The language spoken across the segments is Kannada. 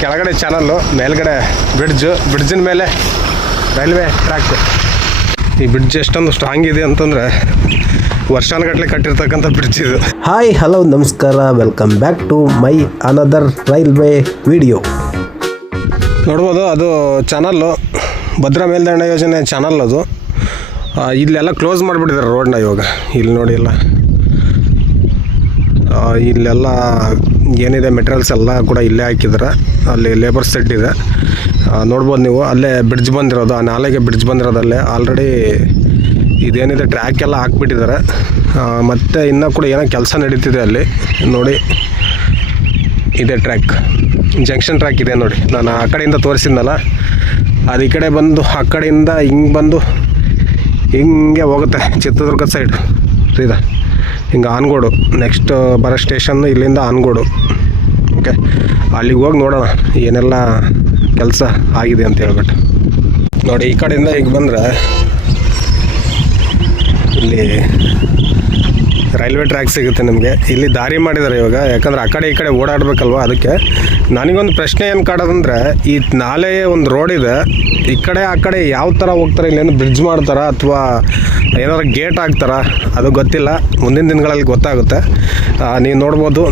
ಕೆಳಗಡೆ ಚಾನಲ್ಲು, ಮೇಲ್ಗಡೆ ಬ್ರಿಡ್ಜಿನ ಮೇಲೆ ರೈಲ್ವೆ ಟ್ರ್ಯಾಕ್. ಈ ಬ್ರಿಡ್ಜ್ ಎಷ್ಟೊಂದು ಸ್ಟ್ರಾಂಗ್ ಇದೆ ಅಂತಂದರೆ ವರ್ಷಾನುಗಟ್ಟಲೆ ಕಟ್ಟಿರ್ತಕ್ಕಂಥ ಬ್ರಿಡ್ಜ್ ಇದು. ಹಾಯ್ ಹಲೋ ನಮಸ್ಕಾರ, welcome back to my another railway video. ನೋಡ್ಬೋದು ಅದು ಚಾನಲ್ಲು, ಭದ್ರಾ ಮೇಲ್ದಂಡ ಯೋಜನೆ ಚಾನಲ್ ಅದು. ಇಲ್ಲೆಲ್ಲ ಕ್ಲೋಸ್ ಮಾಡಿಬಿಟ್ಟಿದ್ದಾರೆ ರೋಡ್ನ ಇವಾಗ. ಇಲ್ಲಿ ನೋಡಿ ಎಲ್ಲ ಇಲ್ಲೆಲ್ಲ ಏನಿದೆ ಮೆಟೀರಿಯಲ್ಸ್ ಎಲ್ಲ ಕೂಡ ಇಲ್ಲೇ ಹಾಕಿದ್ದಾರೆ. ಅಲ್ಲಿ ಲೇಬರ್ ಸೆಡ್ ಇದೆ, ನೋಡ್ಬೋದು ನೀವು. ಅಲ್ಲೇ ಬ್ರಿಡ್ಜ್ ಬಂದಿರೋದು, ಆ ನಾಲೆಗೆ ಬ್ರಿಡ್ಜ್ ಬಂದಿರೋದಲ್ಲೇ ಆಲ್ರೆಡಿ ಇದೇನಿದೆ ಟ್ರ್ಯಾಕ್ ಎಲ್ಲ ಹಾಕ್ಬಿಟ್ಟಿದ್ದಾರೆ. ಮತ್ತು ಇನ್ನೂ ಕೂಡ ಏನೋ ಕೆಲಸ ನಡೀತಿದೆ ಅಲ್ಲಿ ನೋಡಿ. ಇದೆ ಟ್ರ್ಯಾಕ್, ಜಂಕ್ಷನ್ ಟ್ರ್ಯಾಕ್ ಇದೆ ನೋಡಿ. ನಾನು ಆ ಕಡೆಯಿಂದ ತೋರಿಸಿದ್ನಲ್ಲ, ಅದು ಈ ಕಡೆ ಬಂದು ಆ ಕಡೆಯಿಂದ ಹಿಂಗೆ ಬಂದು ಹಿಂಗೆ ಹೋಗುತ್ತೆ ಚಿತ್ರದುರ್ಗದ ಸೈಡ್ ಸೀದಾ ಹಿಂಗೆ ಆನಗೋಡು. ನೆಕ್ಸ್ಟ್ ಬರೋ ಸ್ಟೇಷನ್ನು ಇಲ್ಲಿಂದ ಆನಗೋಡು. ಓಕೆ, ಅಲ್ಲಿಗೆ ಹೋಗಿ ನೋಡೋಣ ಏನೆಲ್ಲ ಕೆಲಸ ಆಗಿದೆ ಅಂತ ಹೇಳ್ಬಿಟ್ಟು. ನೋಡಿ ಈ ಕಡೆಯಿಂದ ಈಗ ಬಂದರೆ ಇಲ್ಲಿ ರೈಲ್ವೆ ಟ್ರ್ಯಾಕ್ ಸಿಗುತ್ತೆ ನಿಮಗೆ. ಇಲ್ಲಿ ದಾರಿ ಮಾಡಿದ್ದಾರೆ ಇವಾಗ, ಯಾಕಂದರೆ ಆ ಕಡೆ ಈ ಕಡೆ ಓಡಾಡಬೇಕಲ್ವ. ಅದಕ್ಕೆ ನನಗೊಂದು ಪ್ರಶ್ನೆ ಏನು ಕಾಡೋದಂದರೆ, ಈ ನಾಲೆ ಒಂದು ರೋಡ್ ಇದೆ, ಈ ಕಡೆ ಆ ಕಡೆ ಯಾವ ಥರ ಹೋಗ್ತಾರೆ? ಇಲ್ಲೇನು ಬ್ರಿಡ್ಜ್ ಮಾಡ್ತಾರಾ ಅಥವಾ ಏನಾದ್ರು ಗೇಟ್ ಹಾಕ್ತಾರಾ? ಅದು ಗೊತ್ತಿಲ್ಲ, ಮುಂದಿನ ದಿನಗಳಲ್ಲಿ ಗೊತ್ತಾಗುತ್ತೆ. ನೀವು ನೋಡ್ಬೋದು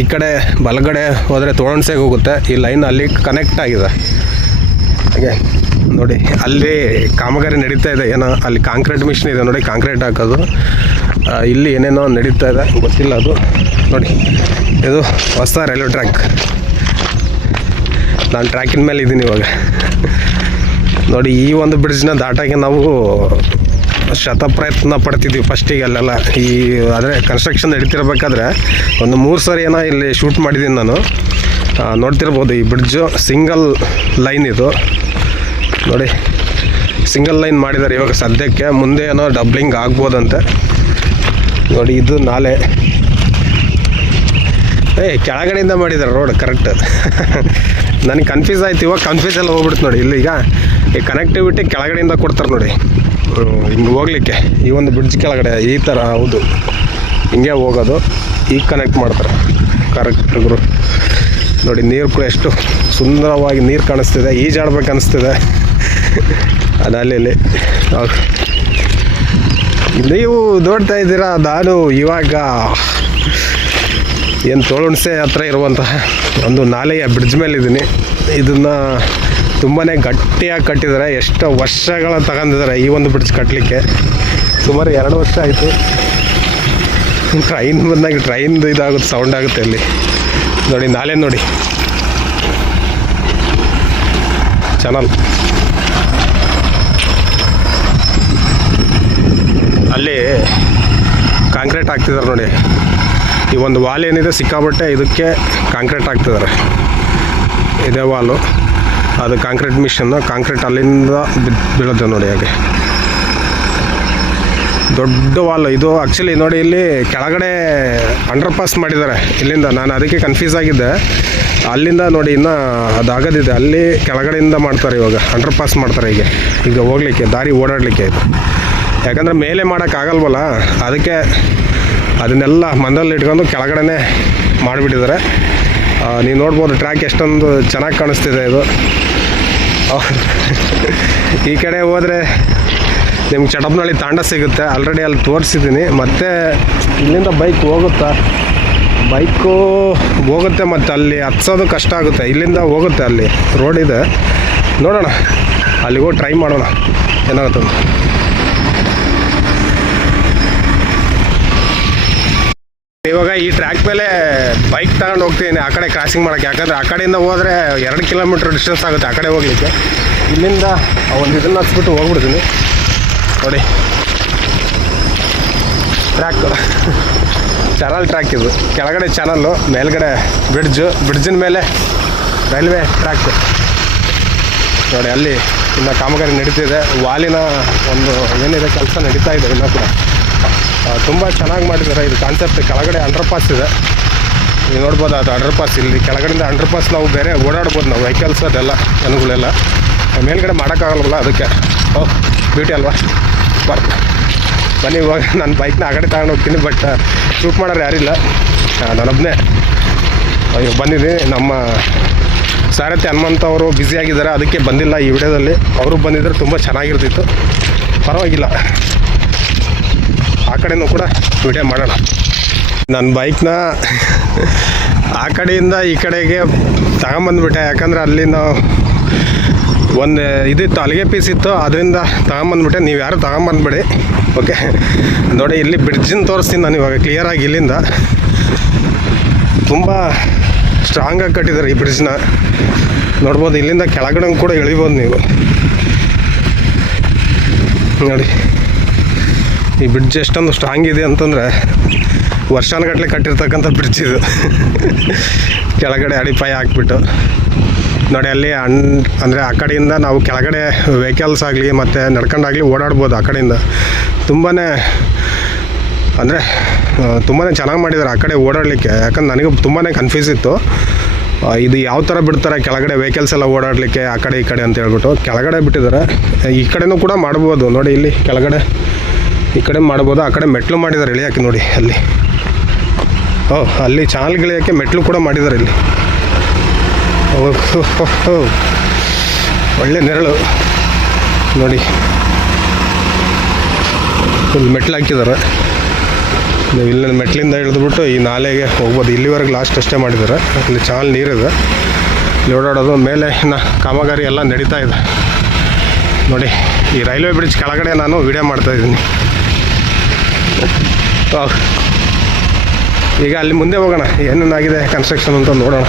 ಈ ಕಡೆ ಬಲಗಡೆ ಹೋದರೆ ತೋರಣಸೆಗೆ ಹೋಗುತ್ತೆ. ಈ ಲೈನ್ ಅಲ್ಲಿ ಕನೆಕ್ಟ್ ಆಗಿದೆ. ಹಾಗೆ ನೋಡಿ ಅಲ್ಲಿ ಕಾಮಗಾರಿ ನಡೀತಾ ಇದೆ. ಏನೋ ಅಲ್ಲಿ ಕಾಂಕ್ರೀಟ್ ಮಿಷಿನ್ ಇದೆ ನೋಡಿ, ಕಾಂಕ್ರೀಟ್ ಹಾಕೋದು. ಇಲ್ಲಿ ಏನೇನೋ ನಡೀತಾ ಇದೆ, ಗೊತ್ತಿಲ್ಲ ಅದು. ನೋಡಿ ಇದು ಹೊಸ ರೈಲ್ವೆ ಟ್ರ್ಯಾಕ್. ನಾನು ಟ್ರ್ಯಾಕಿನ ಮೇಲೆ ಇದ್ದೀನಿ ಇವಾಗ. ನೋಡಿ ಈ ಒಂದು ಬ್ರಿಡ್ಜ್ನ ದಾಟಾಗಿ ನಾವು ಶತಪ್ರಯತ್ನ ಪಡ್ತಿದ್ವಿ ಫಸ್ಟಿಗೆ ಅಲ್ಲೆಲ್ಲ. ಈ ಆದರೆ ಕನ್ಸ್ಟ್ರಕ್ಷನ್ ನಡೀತಿರ್ಬೇಕಾದ್ರೆ ಒಂದು 3 ಸರಿ ಏನೋ ಇಲ್ಲಿ ಶೂಟ್ ಮಾಡಿದ್ದೀನಿ ನಾನು. ನೋಡ್ತಿರ್ಬೋದು ಈ ಬ್ರಿಡ್ಜು ಸಿಂಗಲ್ ಲೈನ್ ಇದು ನೋಡಿ. ಸಿಂಗಲ್ ಲೈನ್ ಮಾಡಿದ್ದಾರೆ ಇವಾಗ ಸದ್ಯಕ್ಕೆ. ಮುಂದೆ ಏನೋ ಡಬ್ಲಿಂಗ್ ಆಗ್ಬೋದಂತೆ ನೋಡಿ. ಇದು ನಾಲೆ ಕೆಳಗಡೆಯಿಂದ ಮಾಡಿದ್ದಾರೆ ರೋಡ್ ಕರೆಕ್ಟ್. ನನಗೆ ಕನ್ಫ್ಯೂಸ್ ಆಯ್ತು, ಇವಾಗ ಕನ್ಫ್ಯೂಸ್ ಎಲ್ಲ ಹೋಗ್ಬಿಡ್ತು ನೋಡಿ. ಇಲ್ಲಿ ಈಗ ಈ ಕನೆಕ್ಟಿವಿಟಿ ಕೆಳಗಡೆಯಿಂದ ಕೊಡ್ತಾರೆ ನೋಡಿ, ಹಿಂಗೆ ಹೋಗ್ಲಿಕ್ಕೆ. ಈ ಒಂದು ಬ್ರಿಡ್ಜ್ ಕೆಳಗಡೆ ಈ ಥರ, ಹೌದು ಹಿಂಗೆ ಹೋಗೋದು. ಈಗ ಕನೆಕ್ಟ್ ಮಾಡ್ತಾರೆ ಕರೆಕ್ಟ್ ಗುರು. ನೋಡಿ ನೀರು ಕೂಡ ಎಷ್ಟು ಸುಂದರವಾಗಿ ನೀರು ಕಾಣಿಸ್ತಿದೆ, ಈಜಾಡ್ಬೇಕು ಅನಿಸ್ತಿದೆ ಅದಲ್ಲಿ. ನೀವು ನೋಡ್ತಾ ಇದ್ದೀರಾ, ನಾನು ಇವಾಗ ಏನು ತೋಳುಣಸೆ ಹತ್ರ ಇರುವಂತಹ ಒಂದು ನಾಲೆಯ ಬ್ರಿಡ್ಜ್ ಮೇಲೆ ಇದ್ದೀನಿ. ಇದನ್ನು ತುಂಬಾ ಗಟ್ಟಿಯಾಗಿ ಕಟ್ಟಿದ್ದಾರೆ. ಎಷ್ಟು ವರ್ಷಗಳ ತಗೊಂಡಿದ್ದಾರೆ ಈ ಒಂದು ಬ್ರಿಡ್ಜ್ ಕಟ್ಟಲಿಕ್ಕೆ. ಸುಮಾರು 2 ವರ್ಷ ಆಯಿತು. ಟ್ರೈನ್ ಬಂದಾಗ ಟ್ರೈನ್ದು ಇದಾಗುತ್ತೆ, ಸೌಂಡ್ ಆಗುತ್ತೆ ಅಲ್ಲಿ. ನೋಡಿ ನಾಲೆ ನೋಡಿ, ಚಾನಲ್ ಅಲ್ಲಿ ಕಾಂಕ್ರೀಟ್ ಹಾಕ್ತಿದ್ದಾರೆ ನೋಡಿ. ಈ ಒಂದು ವಾಲ್ ಏನಿದೆ ಸಿಕ್ಕಾಬಟ್ಟೆ ಇದಕ್ಕೆ ಕಾಂಕ್ರೀಟ್ ಹಾಕ್ತಿದ್ದಾರೆ. ಇದೇ ವಾಲು, ಅದು ಕಾಂಕ್ರೀಟ್ ಮಿಷನ್ನು. ಕಾಂಕ್ರೀಟ್ ಅಲ್ಲಿಂದ ಬೀಳುತ್ತೆ ನೋಡಿ. ಹಾಗೆ ದೊಡ್ಡ ವಾಲ್ ಇದು. ಆ್ಯಕ್ಚುಲಿ ನೋಡಿ ಇಲ್ಲಿ ಕೆಳಗಡೆ ಅಂಡರ್ ಪಾಸ್ ಮಾಡಿದ್ದಾರೆ ಇಲ್ಲಿಂದ. ನಾನು ಅದಕ್ಕೆ ಕನ್ಫ್ಯೂಸ್ ಆಗಿದ್ದೆ. ಅಲ್ಲಿಂದ ನೋಡಿ ಇನ್ನೂ ಅದಾಗದಿದೆ, ಅಲ್ಲಿ ಕೆಳಗಡೆಯಿಂದ ಮಾಡ್ತಾರೆ ಇವಾಗ. ಅಂಡರ್ ಪಾಸ್ ಮಾಡ್ತಾರೆ ಈಗ ಹೋಗ್ಲಿಕ್ಕೆ ದಾರಿ, ಓಡಾಡಲಿಕ್ಕೆ ಇದು. ಯಾಕಂದರೆ ಮೇಲೆ ಮಾಡೋಕ್ಕಾಗಲ್ವಲ್ಲ, ಅದಕ್ಕೆ ಅದನ್ನೆಲ್ಲ ಮಂದಲ್ಲಿ ಇಟ್ಕೊಂಡು ಕೆಳಗಡೆ ಮಾಡಿಬಿಟ್ಟಿದ್ದಾರೆ. ನೀವು ನೋಡ್ಬೋದು ಟ್ರ್ಯಾಕ್ ಎಷ್ಟೊಂದು ಚೆನ್ನಾಗಿ ಕಾಣಿಸ್ತಿದೆ ಇದು. ಈ ಕಡೆ ಹೋದರೆ ನಿಮ್ಗೆ ಚಡಪ್ನಳ್ಳಿ ತಾಂಡ ಸಿಗುತ್ತೆ, ಆಲ್ರೆಡಿ ಅಲ್ಲಿ ತೋರಿಸಿದ್ದೀನಿ. ಮತ್ತು ಇಲ್ಲಿಂದ ಬೈಕ್ ಹೋಗುತ್ತೆ ಮತ್ತು ಅಲ್ಲಿ ಹತ್ಸೋದು ಕಷ್ಟ ಆಗುತ್ತೆ. ಇಲ್ಲಿಂದ ಹೋಗುತ್ತೆ, ಅಲ್ಲಿ ರೋಡ್ ಇದೆ. ನೋಡೋಣ, ಅಲ್ಲಿಗೆ ಹೋಗಿ ಟ್ರೈ ಮಾಡೋಣ ಏನಾಗುತ್ತೆ. ಇವಾಗ ಈ ಟ್ರ್ಯಾಕ್ ಮೇಲೆ ಬೈಕ್ ತಗೊಂಡು ಹೋಗ್ತೀನಿ ಆ ಕಡೆ ಕ್ರಾಸಿಂಗ್ ಮಾಡೋಕ್ಕೆ. ಯಾಕಂದರೆ ಆ ಕಡೆಯಿಂದ ಹೋದರೆ 2 ಕಿಲೋಮೀಟ್ರ್ ಡಿಸ್ಟೆನ್ಸ್ ಆಗುತ್ತೆ ಆ ಕಡೆ ಹೋಗಲಿಕ್ಕೆ. ಇಲ್ಲಿಂದ ಒಂದು ಇದನ್ನು ಹಚ್ಬಿಟ್ಟು ಹೋಗ್ಬಿಡ್ತೀನಿ ನೋಡಿ. ಟ್ರ್ಯಾಕ್ ಚಾನಲ್ ಟ್ರ್ಯಾಕ್ ಇದು. ಕೆಳಗಡೆ ಚಾನಲ್ಲು, ಮೇಲ್ಗಡೆ ಬ್ರಿಡ್ಜಿನ ಮೇಲೆ ರೈಲ್ವೆ ಟ್ರ್ಯಾಕ್ ನೋಡಿ. ಅಲ್ಲಿ ಇನ್ನು ಕಾಮಗಾರಿ ನಡೀತಿದೆ. ವಾಲಿನ ಒಂದು ಏನಿದೆ ಕೆಲಸ ನಡೀತಾ ಇದೆ ಇನ್ನೂ ಕೂಡ. ತುಂಬ ಚೆನ್ನಾಗಿ ಮಾಡಿದ್ದಾರೆ ಇದು ಕಾನ್ಸೆಪ್ಟ್. ಕೆಳಗಡೆ ಅಂಡರ್ ಪಾಸ್ ಇದೆ, ನೀವು ನೋಡ್ಬೋದು. ಅದು ಅಂಡರ್ ಪಾಸ್, ಇಲ್ಲಿ ಕೆಳಗಡೆಯಿಂದ ಅಂಡರ್ ಪಾಸ್ ನಾವು ಬೇರೆ ಓಡಾಡ್ಬೋದು ನಾವು, ವೆಹಿಕಲ್ಸ್ ಅದೆಲ್ಲ ಜನಗಳೆಲ್ಲ. ಮೇಲ್ಗಡೆ ಮಾಡೋಕ್ಕಾಗಲ್ವಲ್ಲ, ಅದಕ್ಕೆ ಬ್ಯೂಟಿ ಅಲ್ವಾ. ಬನ್ನಿ ಇವಾಗ ನಾನು ಬೈಕ್ನ ಆ ಕಡೆ ತಗೊಂಡು ಹೋಗ್ತೀನಿ. ಬಟ್ ಶೂಟ್ ಮಾಡೋರು ಯಾರಿಲ್ಲ, ನಾನೊಬ್ಬನೇ ಬಂದಿದ್ದೀನಿ. ನಮ್ಮ ಸಾರಥಿ ಹನುಮಂತ ಅವರು ಬ್ಯುಸಿಯಾಗಿದ್ದಾರೆ, ಅದಕ್ಕೆ ಬಂದಿಲ್ಲ ಈ ವಿಡಿಯೋದಲ್ಲಿ. ಅವರು ಬಂದಿದ್ದರೆ ತುಂಬ ಚೆನ್ನಾಗಿರ್ತಿತ್ತು. ಪರವಾಗಿಲ್ಲ, ಆ ಕಡೆನೂ ಕೂಡ ವಿಡಿಯೋ ಮಾಡೋಣ. ನನ್ನ ಬೈಕ್ನ ಆ ಕಡೆಯಿಂದ ಈ ಕಡೆಗೆ ತಗೊಂಬಂದ್ಬಿಟ್ಟೆ. ಯಾಕಂದರೆ ಅಲ್ಲಿ ನಾವು ಒಂದು ಇದಿತ್ತು, ಅಲ್ಲಿಗೆ ಪೀಸ್ ಇತ್ತು, ಅದರಿಂದ ತಗೊಂಬಂದ್ಬಿಟ್ಟೆ. ನೀವು ಯಾರು ತಗೊಂಬಂದ್ಬಿಡಿ, ಓಕೆ. ನೋಡಿ, ಇಲ್ಲಿ ಬ್ರಿಡ್ಜನ್ನು ತೋರಿಸ್ತೀನಿ ನಾನು ಇವಾಗ ಕ್ಲಿಯರಾಗಿ. ಇಲ್ಲಿಂದ ತುಂಬ ಸ್ಟ್ರಾಂಗಾಗಿ ಕಟ್ಟಿದ್ದಾರೆ ಈ ಬ್ರಿಡ್ಜ್ನ. ನೋಡ್ಬೋದು, ಇಲ್ಲಿಂದ ಕೆಳಗಡೆ ಕೂಡ ಇಳಿಬೋದು ನೀವು. ನೋಡಿ, ಈ ಬ್ರಿಡ್ಜ್ ಎಷ್ಟೊಂದು ಸ್ಟ್ರಾಂಗ್ ಇದೆ ಅಂತಂದರೆ ವರ್ಷಾನುಗಟ್ಟಲೆ ಕಟ್ಟಿರ್ತಕ್ಕಂಥ ಬ್ರಿಡ್ಜ್ ಇದು. ಕೆಳಗಡೆ ಅಡಿಪಾಯ ಹಾಕ್ಬಿಟ್ಟು ನೋಡಿ, ಅಲ್ಲಿ ಅಂದರೆ ಆ ಕಡೆಯಿಂದ ನಾವು ಕೆಳಗಡೆ ವೆಹಿಕಲ್ಸ್ ಆಗಲಿ ಮತ್ತು ನಡ್ಕೊಂಡಾಗಲಿ ಓಡಾಡ್ಬೋದು. ಆ ಕಡೆಯಿಂದ ತುಂಬಾ ಅಂದರೆ ತುಂಬಾ ಚೆನ್ನಾಗಿ ಮಾಡಿದ್ದಾರೆ ಆ ಕಡೆ ಓಡಾಡಲಿಕ್ಕೆ. ಯಾಕಂದ್ರೆ ನನಗೆ ತುಂಬಾ ಕನ್ಫ್ಯೂಸ್ ಇತ್ತು, ಇದು ಯಾವ ಥರ ಬಿಡ್ತಾರೆ ಕೆಳಗಡೆ ವೆಹಿಕಲ್ಸ್ ಎಲ್ಲ ಓಡಾಡಲಿಕ್ಕೆ ಆ ಕಡೆ ಈ ಕಡೆ ಅಂತ ಹೇಳ್ಬಿಟ್ಟು. ಕೆಳಗಡೆ ಬಿಟ್ಟಿದ್ದಾರೆ, ಈ ಕಡೆನೂ ಕೂಡ ಮಾಡ್ಬೋದು. ನೋಡಿ, ಇಲ್ಲಿ ಕೆಳಗಡೆ ಈ ಕಡೆ ಮಾಡ್ಬೋದು, ಆ ಕಡೆ ಮೆಟ್ಲು ಮಾಡಿದ್ದಾರೆ ಇಳಿಯೋಕ್ಕೆ. ನೋಡಿ ಅಲ್ಲಿ, ಅಲ್ಲಿ ಚಾನಲ್ಗೆ ಇಳಿಯೋಕ್ಕೆ ಮೆಟ್ಲು ಕೂಡ ಮಾಡಿದ್ದಾರೆ ಇಲ್ಲಿ. ಒಳ್ಳೆ ನೆರಳು ನೋಡಿ, ಇಲ್ಲಿ ಮೆಟ್ಲು ಹಾಕಿದ್ದಾರೆ. ನೀವು ಇಲ್ಲಿ ಮೆಟ್ಲಿಂದ ಇಳಿದ್ಬಿಟ್ಟು ಈ ನಾಲೆಗೆ ಹೋಗ್ಬೋದು. ಇಲ್ಲಿವರೆಗೆ ಲಾಸ್ಟ್ ಅಷ್ಟೇ ಮಾಡಿದ್ದಾರೆ. ಇಲ್ಲಿ ಚಾನಲ್ ನೀರಿದೆ, ಇಲ್ಲಿ ಓಡಾಡೋದು. ಮೇಲೆ ಕಾಮಗಾರಿ ಎಲ್ಲ ನಡೀತಾ ಇದೆ ನೋಡಿ. ಈ ರೈಲ್ವೆ ಬ್ರಿಡ್ಜ್ ಕೆಳಗಡೆ ನಾನು ವಿಡಿಯೋ ಮಾಡ್ತಾಯಿದ್ದೀನಿ. ಈಗ ಅಲ್ಲಿ ಮುಂದೆ ಹೋಗೋಣ, ಏನೇನಾಗಿದೆ ಕನ್ಸ್ಟ್ರಕ್ಷನ್ ಅಂತ ನೋಡೋಣ.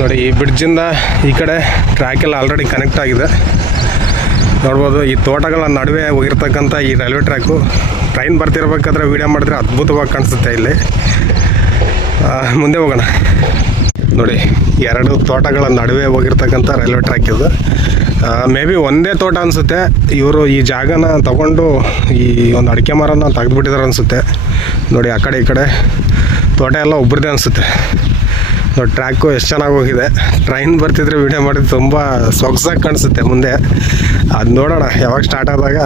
ನೋಡಿ, ಈ ಬ್ರಿಡ್ಜಿಂದ ಈ ಕಡೆ ಟ್ರ್ಯಾಕ್ ಎಲ್ಲ ಆಲ್ರೆಡಿ ಕನೆಕ್ಟ್ ಆಗಿದೆ. ನೋಡ್ಬೋದು, ಈ ತೋಟಗಳ ನಡುವೆ ಹೋಗಿರ್ತಕ್ಕಂಥ ಈ ರೈಲ್ವೆ ಟ್ರ್ಯಾಕು. ಟ್ರೈನ್ ಬರ್ತಿರ್ಬೇಕಾದ್ರೆ ವೀಡಿಯೋ ಮಾಡಿದ್ರೆ ಅದ್ಭುತವಾಗಿ ಕಾಣಿಸುತ್ತೆ. ಇಲ್ಲಿ ಮುಂದೆ ಹೋಗೋಣ. ನೋಡಿ, ಎರಡು ತೋಟಗಳ ನಡುವೆ ಹೋಗಿರ್ತಕ್ಕಂಥ ರೈಲ್ವೆ ಟ್ರ್ಯಾಕ್ ಇದು. ಮೇ ಬಿ ಒಂದೇ ತೋಟ ಅನಿಸುತ್ತೆ. ಇವರು ಈ ಜಾಗನ ತಗೊಂಡು ಈ ಒಂದು ಅಡಿಕೆ ಮರನ ತೆಗೆದುಬಿಟ್ಟಿದ್ದಾರೆ ಅನಿಸುತ್ತೆ. ನೋಡಿ, ಆ ಕಡೆ ಈ ಕಡೆ ತೋಟ ಎಲ್ಲ ಒಬ್ಬರದೇ ಅನಿಸುತ್ತೆ. ನೋಡಿ, ಟ್ರ್ಯಾಕು ಎಷ್ಟು ಚೆನ್ನಾಗಿ ಹೋಗಿದೆ. ಟ್ರೈನ್ ಬರ್ತಿದ್ರೆ ವೀಡಿಯೋ ಮಾಡಿದ್ರೆ ತುಂಬ ಸೊಗಸಾಗಿ ಕಾಣಿಸುತ್ತೆ ಮುಂದೆ. ಅದು ನೋಡೋಣ, ಯಾವಾಗ ಸ್ಟಾರ್ಟ್ ಆದಾಗ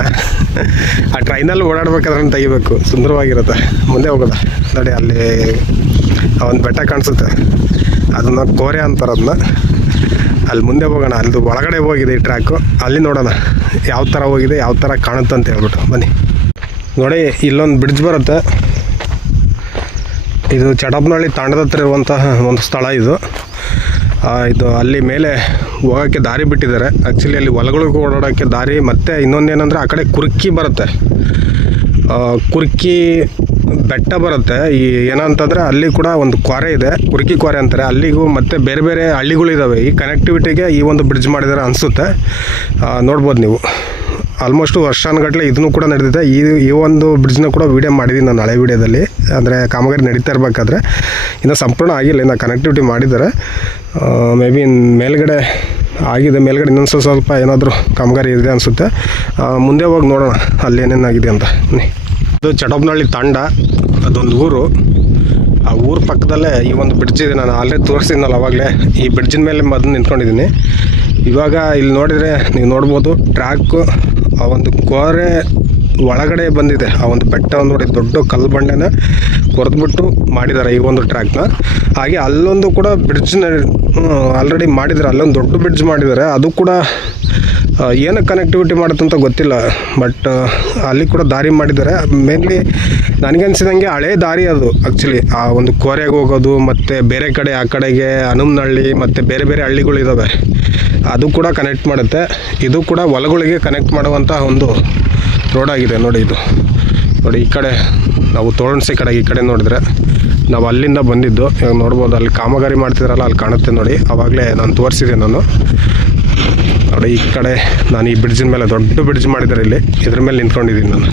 ಆ ಟ್ರೈನಲ್ಲಿ ಓಡಾಡ್ಬೇಕಾದ್ರೆ ತೆಗಿಬೇಕು, ಸುಂದರವಾಗಿರುತ್ತೆ. ಮುಂದೆ ಹೋಗೋದ. ನೋಡಿ, ಅಲ್ಲಿ ಒಂದು ಬೆಟ್ಟ ಕಾಣಿಸುತ್ತೆ, ಅದನ್ನು ಕೋರೆ ಅಂತಾರೆ ಅದನ್ನ. ಅಲ್ಲಿ ಮುಂದೆ ಹೋಗೋಣ. ಅಲ್ಲಿದು ಒಳಗಡೆ ಹೋಗಿದೆ ಈ ಟ್ರ್ಯಾಕು, ಅಲ್ಲಿ ನೋಡೋಣ ಯಾವ ಥರ ಹೋಗಿದೆ, ಯಾವ ಥರ ಕಾಣುತ್ತೆ ಅಂತ ಹೇಳ್ಬಿಟ್ಟು ಬನ್ನಿ. ನೋಡಿ, ಇಲ್ಲೊಂದು ಬ್ರಿಡ್ಜ್ ಬರುತ್ತೆ. ಇದು ಚಡಪ್ನಹಳ್ಳಿ ತಾಂಡದ ಹತ್ರ ಇರುವಂತಹ ಒಂದು ಸ್ಥಳ ಇದು. ಇದು ಅಲ್ಲಿ ಮೇಲೆ ಹೋಗೋಕ್ಕೆ ದಾರಿ ಬಿಟ್ಟಿದ್ದಾರೆ. ಆ್ಯಕ್ಚುಲಿ ಅಲ್ಲಿ ಹೊಲಗಳಿಗೆ ಓಡಾಡೋಕ್ಕೆ ದಾರಿ, ಮತ್ತು ಇನ್ನೊಂದೇನೆಂದರೆ ಆ ಕಡೆ ಕುರ್ಕಿ ಬರುತ್ತೆ, ಕುರ್ಕಿ ಬೆಟ್ಟ ಬರುತ್ತೆ. ಈ ಏನಂತಂದರೆ ಅಲ್ಲಿ ಕೂಡ ಒಂದು ಕ್ವಾರೆ ಇದೆ, ಕುರ್ಕಿ ಕ್ವಾರೆ ಅಂತಾರೆ. ಅಲ್ಲಿಗೂ ಮತ್ತು ಬೇರೆ ಬೇರೆ ಹಳ್ಳಿಗಳಿದ್ದಾವೆ. ಈ ಕನೆಕ್ಟಿವಿಟಿಗೆ ಈ ಒಂದು ಬ್ರಿಡ್ಜ್ ಮಾಡಿದ್ದಾರೆ ಅನಿಸುತ್ತೆ. ನೋಡ್ಬೋದು ನೀವು, ಆಲ್ಮೋಸ್ಟು ವರ್ಷಾನುಗಟ್ಟಲೆ ಇದನ್ನು ಕೂಡ ನಡೆದಿದೆ. ಈ ಒಂದು ಬ್ರಿಡ್ಜ್ನ ಕೂಡ ವೀಡಿಯೋ ಮಾಡಿದ್ದೀನಿ ನಾನು ಹಳೆ ವೀಡಿಯೋದಲ್ಲಿ. ಅಂದರೆ ಕಾಮಗಾರಿ ನಡೀತಾ ಇರಬೇಕಾದ್ರೆ ಇನ್ನೂ ಸಂಪೂರ್ಣ ಆಗಿಲ್ಲ, ಇನ್ನು ಕನೆಕ್ಟಿವಿಟಿ ಮಾಡಿದ್ದಾರೆ. ಮೇ ಬಿ ಮೇಲ್ಗಡೆ ಆಗಿದೆ, ಮೇಲ್ಗಡೆ ಇನ್ನೊಂದು ಸ್ವಲ್ಪ ಏನಾದರೂ ಕಾಮಗಾರಿ ಇದೆ ಅನಿಸುತ್ತೆ. ಮುಂದೆ ಹೋಗಿ ನೋಡೋಣ ಅಲ್ಲಿ ಏನೇನಾಗಿದೆ ಅಂತ. ಇದು ಚಡಪ್ನಹಳ್ಳಿ ತಾಂಡ, ಅದೊಂದು ಊರು. ಆ ಊರ ಪಕ್ಕದಲ್ಲೇ ಈ ಒಂದು ಬ್ರಿಡ್ಜ್ ಇದೆ. ನಾನು ಆಲ್ರೆಡಿ ತೋರಿಸಿದ್ನಲ್ಲ ಅವಾಗಲೇ. ಈ ಬ್ರಿಡ್ಜಿನ ಮೇಲೆ ಮೊದಲು ನಿಂತ್ಕೊಂಡಿದ್ದೀನಿ. ಇವಾಗ ಇಲ್ಲಿ ನೋಡಿದರೆ ನೀವು ನೋಡ್ಬೋದು, ಟ್ರ್ಯಾಕು ಆ ಒಂದು ಕೋರೆ ಒಳಗಡೆ ಬಂದಿದೆ. ಆ ಒಂದು ಬೆಟ್ಟ ನೋಡಿ, ದೊಡ್ಡ ಕಲ್ಲು ಬಂಡೆನ ಕೊರೆದ್ಬಿಟ್ಟು ಮಾಡಿದ್ದಾರೆ ಈ ಒಂದು ಟ್ರ್ಯಾಕ್ನ. ಹಾಗೆ ಅಲ್ಲೊಂದು ಕೂಡ ಬ್ರಿಡ್ಜ್ನ ಆಲ್ರೆಡಿ ಮಾಡಿದ್ದಾರೆ, ಅಲ್ಲೊಂದು ದೊಡ್ಡ ಬ್ರಿಡ್ಜ್ ಮಾಡಿದ್ದಾರೆ. ಅದು ಕೂಡ ಏನಕ್ಕೆ ಕನೆಕ್ಟಿವಿಟಿ ಮಾಡುತ್ತಂತ ಗೊತ್ತಿಲ್ಲ, ಬಟ್ ಅಲ್ಲಿ ಕೂಡ ದಾರಿ ಮಾಡಿದ್ದಾರೆ. ಮೇನ್ಲಿ ನನಗನ್ಸಿದಂಗೆ ಹಳೇ ದಾರಿ ಅದು. ಆ್ಯಕ್ಚುಲಿ ಆ ಒಂದು ಕೋರೆಗೆ ಹೋಗೋದು, ಮತ್ತು ಬೇರೆ ಕಡೆ ಆ ಕಡೆಗೆ ಹನುಮನಹಳ್ಳಿ ಮತ್ತು ಬೇರೆ ಬೇರೆ ಹಳ್ಳಿಗಳಿದ್ದಾವೆ, ಅದು ಕೂಡ ಕನೆಕ್ಟ್ ಮಾಡುತ್ತೆ. ಇದು ಕೂಡ ಹೊಲಗಳಿಗೆ ಕನೆಕ್ಟ್ ಮಾಡುವಂಥ ಒಂದು ರೋಡ್ ಆಗಿದೆ. ನೋಡಿ, ಇದು ನೋಡಿ, ಈ ಕಡೆ ನಾವು ತೋರಣಸಿ ಕಡೆ ಈ ಕಡೆ ನೋಡಿದ್ರೆ ನಾವು ಅಲ್ಲಿಂದ ಬಂದಿದ್ದು. ಇವಾಗ ನೋಡ್ಬೋದು, ಅಲ್ಲಿ ಕಾಮಗಾರಿ ಮಾಡ್ತಿದ್ರಲ್ಲ, ಅಲ್ಲಿ ಕಾಣುತ್ತೆ ನೋಡಿ. ಆವಾಗಲೇ ನಾನು ತೋರಿಸಿದೆ ನಾನು. ನೋಡಿ, ಈ ಕಡೆ ನಾನು ಈ ಬ್ರಿಡ್ಜಿನ ಮೇಲೆ ದೊಡ್ಡ ಬ್ರಿಡ್ಜ್ ಮಾಡಿದ್ದಾರೆ ಇಲ್ಲಿ, ಇದ್ರ ಮೇಲೆ ನಿಂತ್ಕೊಂಡಿದ್ದೀನಿ ನಾನು.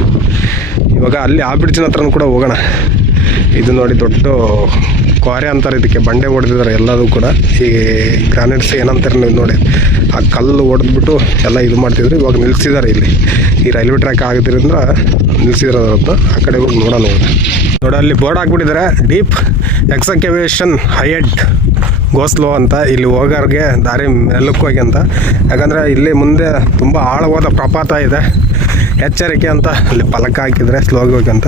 ಇವಾಗ ಅಲ್ಲಿ ಆ ಬ್ರಿಡ್ಜಿನ ಹತ್ರನೂ ಕೂಡ ಹೋಗೋಣ. ಇದು ನೋಡಿ, ದೊಡ್ಡ ಕ್ವಾರೆ ಅಂತಾರೆ ಇದಕ್ಕೆ. ಬಂಡೆ ಹೊಡೆದಿದ್ದಾರೆ ಎಲ್ಲದೂ ಕೂಡ. ಈ ಗ್ರಾನೈಟ್ಸ್ ಏನಂತಾರೆ ನೀವು ನೋಡಿ, ಆ ಕಲ್ಲು ಹೊಡೆದ್ಬಿಟ್ಟು ಎಲ್ಲ ಇದು ಮಾಡ್ತಿದ್ರು. ಇವಾಗ ನಿಲ್ಲಿಸಿದ್ದಾರೆ ಇಲ್ಲಿ, ಈ ರೈಲ್ವೆ ಟ್ರ್ಯಾಕ್ ಆಗಿದ್ದರಿಂದ ನಿಲ್ಲಿಸಿರೋದು. ಆ ಕಡೆ ಹೋಗಿ ನೋಡೋಣ. ನೋಡಿ, ಅಲ್ಲಿ ಬೋರ್ಡ್ ಹಾಕ್ಬಿಟ್ಟಿದ್ದಾರೆ, ಡೀಪ್ ಎಕ್ಸ್ಕವೇಷನ್ ಹೈಯೆಡ್ ಗೋಸ್ಲೋ ಅಂತ. ಇಲ್ಲಿ ಹೋಗೋರಿಗೆ ದಾರಿ ಮೆಲ್ಲಕ್ಕೆ ಹೋಗಿ ಅಂತ. ಯಾಕಂದರೆ ಇಲ್ಲಿ ಮುಂದೆ ತುಂಬ ಆಳವಾದ ಪ್ರಪಾತ ಇದೆ, ಎಚ್ಚರಿಕೆ ಅಂತ ಅಲ್ಲಿ ಫಲಕ ಹಾಕಿದರೆ ಸ್ಲೋಗಿ ಹೋಗಿ ಅಂತ.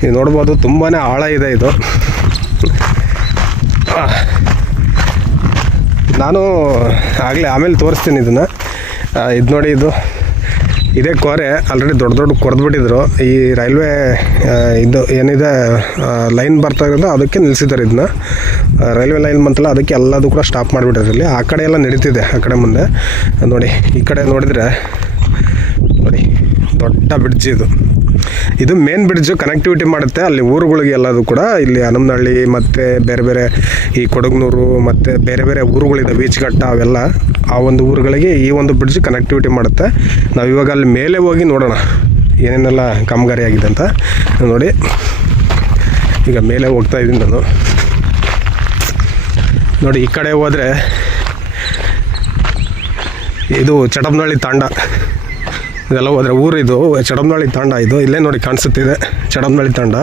ನೀವು ನೋಡ್ಬೋದು, ತುಂಬಾ ಆಳ ಇದೆ ಇದು. ನಾನು ಆಗಲೇ ಆಮೇಲೆ ತೋರಿಸ್ತೀನಿ ಇದನ್ನು. ಇದು ನೋಡಿ, ಇದೇ ಕೋರೆ ಆಲ್ರೆಡಿ ದೊಡ್ಡ ಕೊರೆದ್ಬಿಟ್ಟಿದ್ರು. ಈ ರೈಲ್ವೆ ಇದು ಏನಿದೆ ಲೈನ್ ಬರ್ತಾ ಇರೋದು ಅದಕ್ಕೆ ನಿಲ್ಲಿಸಿದ್ದಾರೆ. ಇದನ್ನ ರೈಲ್ವೆ ಲೈನ್ ಬಂತಲ್ಲ ಅದಕ್ಕೆ ಎಲ್ಲದೂ ಕೂಡ ಸ್ಟಾಪ್ ಮಾಡಿಬಿಟ್ಟಿದ್ರು. ಇಲ್ಲಿ ಆ ಕಡೆ ಎಲ್ಲ ನಡೀತಿದೆ, ಆ ಕಡೆ ಮುಂದೆ ನೋಡಿ. ಈ ಕಡೆ ನೋಡಿದರೆ ನೋಡಿ ದೊಡ್ಡ ಬ್ರಿಡ್ಜ್ ಇದು ಮೇನ್ ಬ್ರಿಡ್ಜು ಕನೆಕ್ಟಿವಿಟಿ ಮಾಡುತ್ತೆ ಅಲ್ಲಿ ಊರುಗಳಿಗೆ ಎಲ್ಲದು ಕೂಡ. ಇಲ್ಲಿ ಹನುಮನಹಳ್ಳಿ ಮತ್ತು ಬೇರೆ ಈ ಕೊಡಗನೂರು ಮತ್ತು ಬೇರೆ ಊರುಗಳಿದೆ, ಬೀಚ್ಘಟ್ಟ ಅವೆಲ್ಲ, ಆ ಒಂದು ಊರುಗಳಿಗೆ ಈ ಒಂದು ಬ್ರಿಡ್ಜ್ ಕನೆಕ್ಟಿವಿಟಿ ಮಾಡುತ್ತೆ. ನಾವು ಇವಾಗ ಅಲ್ಲಿ ಮೇಲೆ ಹೋಗಿ ನೋಡೋಣ ಏನೇನೆಲ್ಲ ಕಾಮಗಾರಿ ಆಗಿದೆ ಅಂತ. ನೋಡಿ ಈಗ ಮೇಲೆ ಹೋಗ್ತಾ ಇದ್ದೀನಿ ನಾನು. ನೋಡಿ ಈ ಕಡೆ ಹೋದರೆ ಇದು ಚಡಪನಹಳ್ಳಿ ತಾಂಡ, ಇದೆಲ್ಲ ಹೋದರೆ ಊರು. ಇದು ಚಡಪನಹಳ್ಳಿ ತಾಂಡ, ಇದು ಇಲ್ಲೇ ನೋಡಿ ಕಾಣಿಸುತ್ತಿದೆ ಚಡಪನಹಳ್ಳಿ ತಾಂಡ.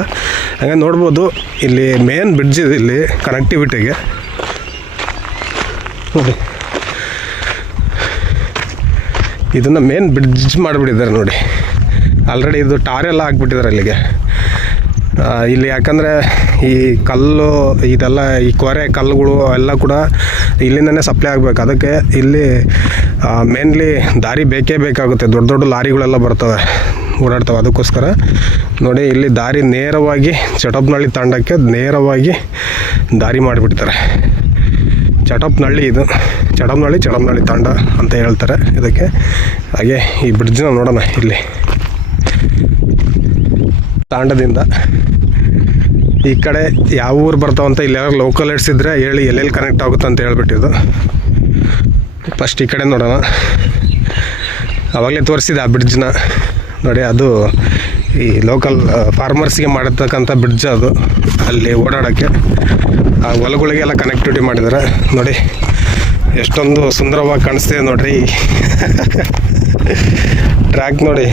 ಹಾಗೆ ನೋಡ್ಬೋದು ಇಲ್ಲಿ ಮೇನ್ ಬ್ರಿಡ್ಜ್ ಇದೆ ಇಲ್ಲಿ ಕನೆಕ್ಟಿವಿಟಿಗೆ. ನೋಡಿ ಇದನ್ನು ಮೇನ್ ಬ್ರಿಡ್ಜ್ ಮಾಡಿಬಿಟ್ಟಿದ್ದಾರೆ ನೋಡಿ. ಆಲ್ರೆಡಿ ಇದು ಟಾರೆಲ್ಲ ಹಾಕ್ಬಿಟ್ಟಿದ್ದಾರೆ ಅಲ್ಲಿಗೆ. ಇಲ್ಲಿ ಯಾಕಂದರೆ ಈ ಕಲ್ಲು ಇದೆಲ್ಲ ಈ ಕೊರೆ ಕಲ್ಲುಗಳು ಎಲ್ಲ ಕೂಡ ಇಲ್ಲಿಂದನೇ ಸಪ್ಲೈ ಆಗಬೇಕು. ಅದಕ್ಕೆ ಇಲ್ಲಿ ಮೇನ್ಲಿ ದಾರಿ ಬೇಕೇ ಬೇಕಾಗುತ್ತೆ. ದೊಡ್ಡ ಲಾರಿಗಳೆಲ್ಲ ಬರ್ತವೆ, ಓಡಾಡ್ತವೆ. ಅದಕ್ಕೋಸ್ಕರ ನೋಡಿ ಇಲ್ಲಿ ದಾರಿ ನೇರವಾಗಿ ಚಡಪನಹಳ್ಳಿ ತಾಂಡಕ್ಕೆ ನೇರವಾಗಿ ದಾರಿ ಮಾಡಿಬಿಡ್ತಾರೆ. ಚಡಪನಹಳ್ಳಿ ಇದು ಚಡಪನಹಳ್ಳಿ ತಾಂಡ ಅಂತ ಹೇಳ್ತಾರೆ ಇದಕ್ಕೆ. ಹಾಗೆ ಈ ಬ್ರಿಡ್ಜ್ನ ನೋಡೋಣ. ಇಲ್ಲಿ ತಾಂಡದಿಂದ ಈ ಕಡೆ ಯಾವ ಊರು ಬರ್ತಾವಂತ ಇಲ್ಲಿ ಯಾರು ಲೋಕಲ್ ಇಡ್ಸಿದ್ರೆ ಹೇಳಿ ಎಲ್ಲೆಲ್ಲಿ ಕನೆಕ್ಟ್ ಆಗುತ್ತೆ ಅಂತ ಹೇಳ್ಬಿಟ್ಟಿದ್ದು. ಫಸ್ಟ್ ಈ ಕಡೆ ನೋಡೋಣ. ಆವಾಗಲೇ ತೋರಿಸಿದೆ ಆ ಬ್ರಿಡ್ಜ್ನ ನೋಡಿ. ಅದು ಈ ಲೋಕಲ್ ಫಾರ್ಮರ್ಸ್ಗೆ ಮಾಡಿರ್ತಕ್ಕಂಥ ಬ್ರಿಡ್ಜ್ ಅದು. ಅಲ್ಲಿ ಓಡಾಡೋಕ್ಕೆ ಆ ಹೊಲಗಳಿಗೆಲ್ಲ ಕನೆಕ್ಟಿವಿಟಿ ಮಾಡಿದ್ದಾರೆ. ನೋಡಿ ಎಷ್ಟೊಂದು ಸುಂದರವಾಗಿ ಕಾಣಿಸ್ತಿದೆ ನೋಡ್ರಿ ಟ್ರ್ಯಾಕ್ ನೋಡಿ.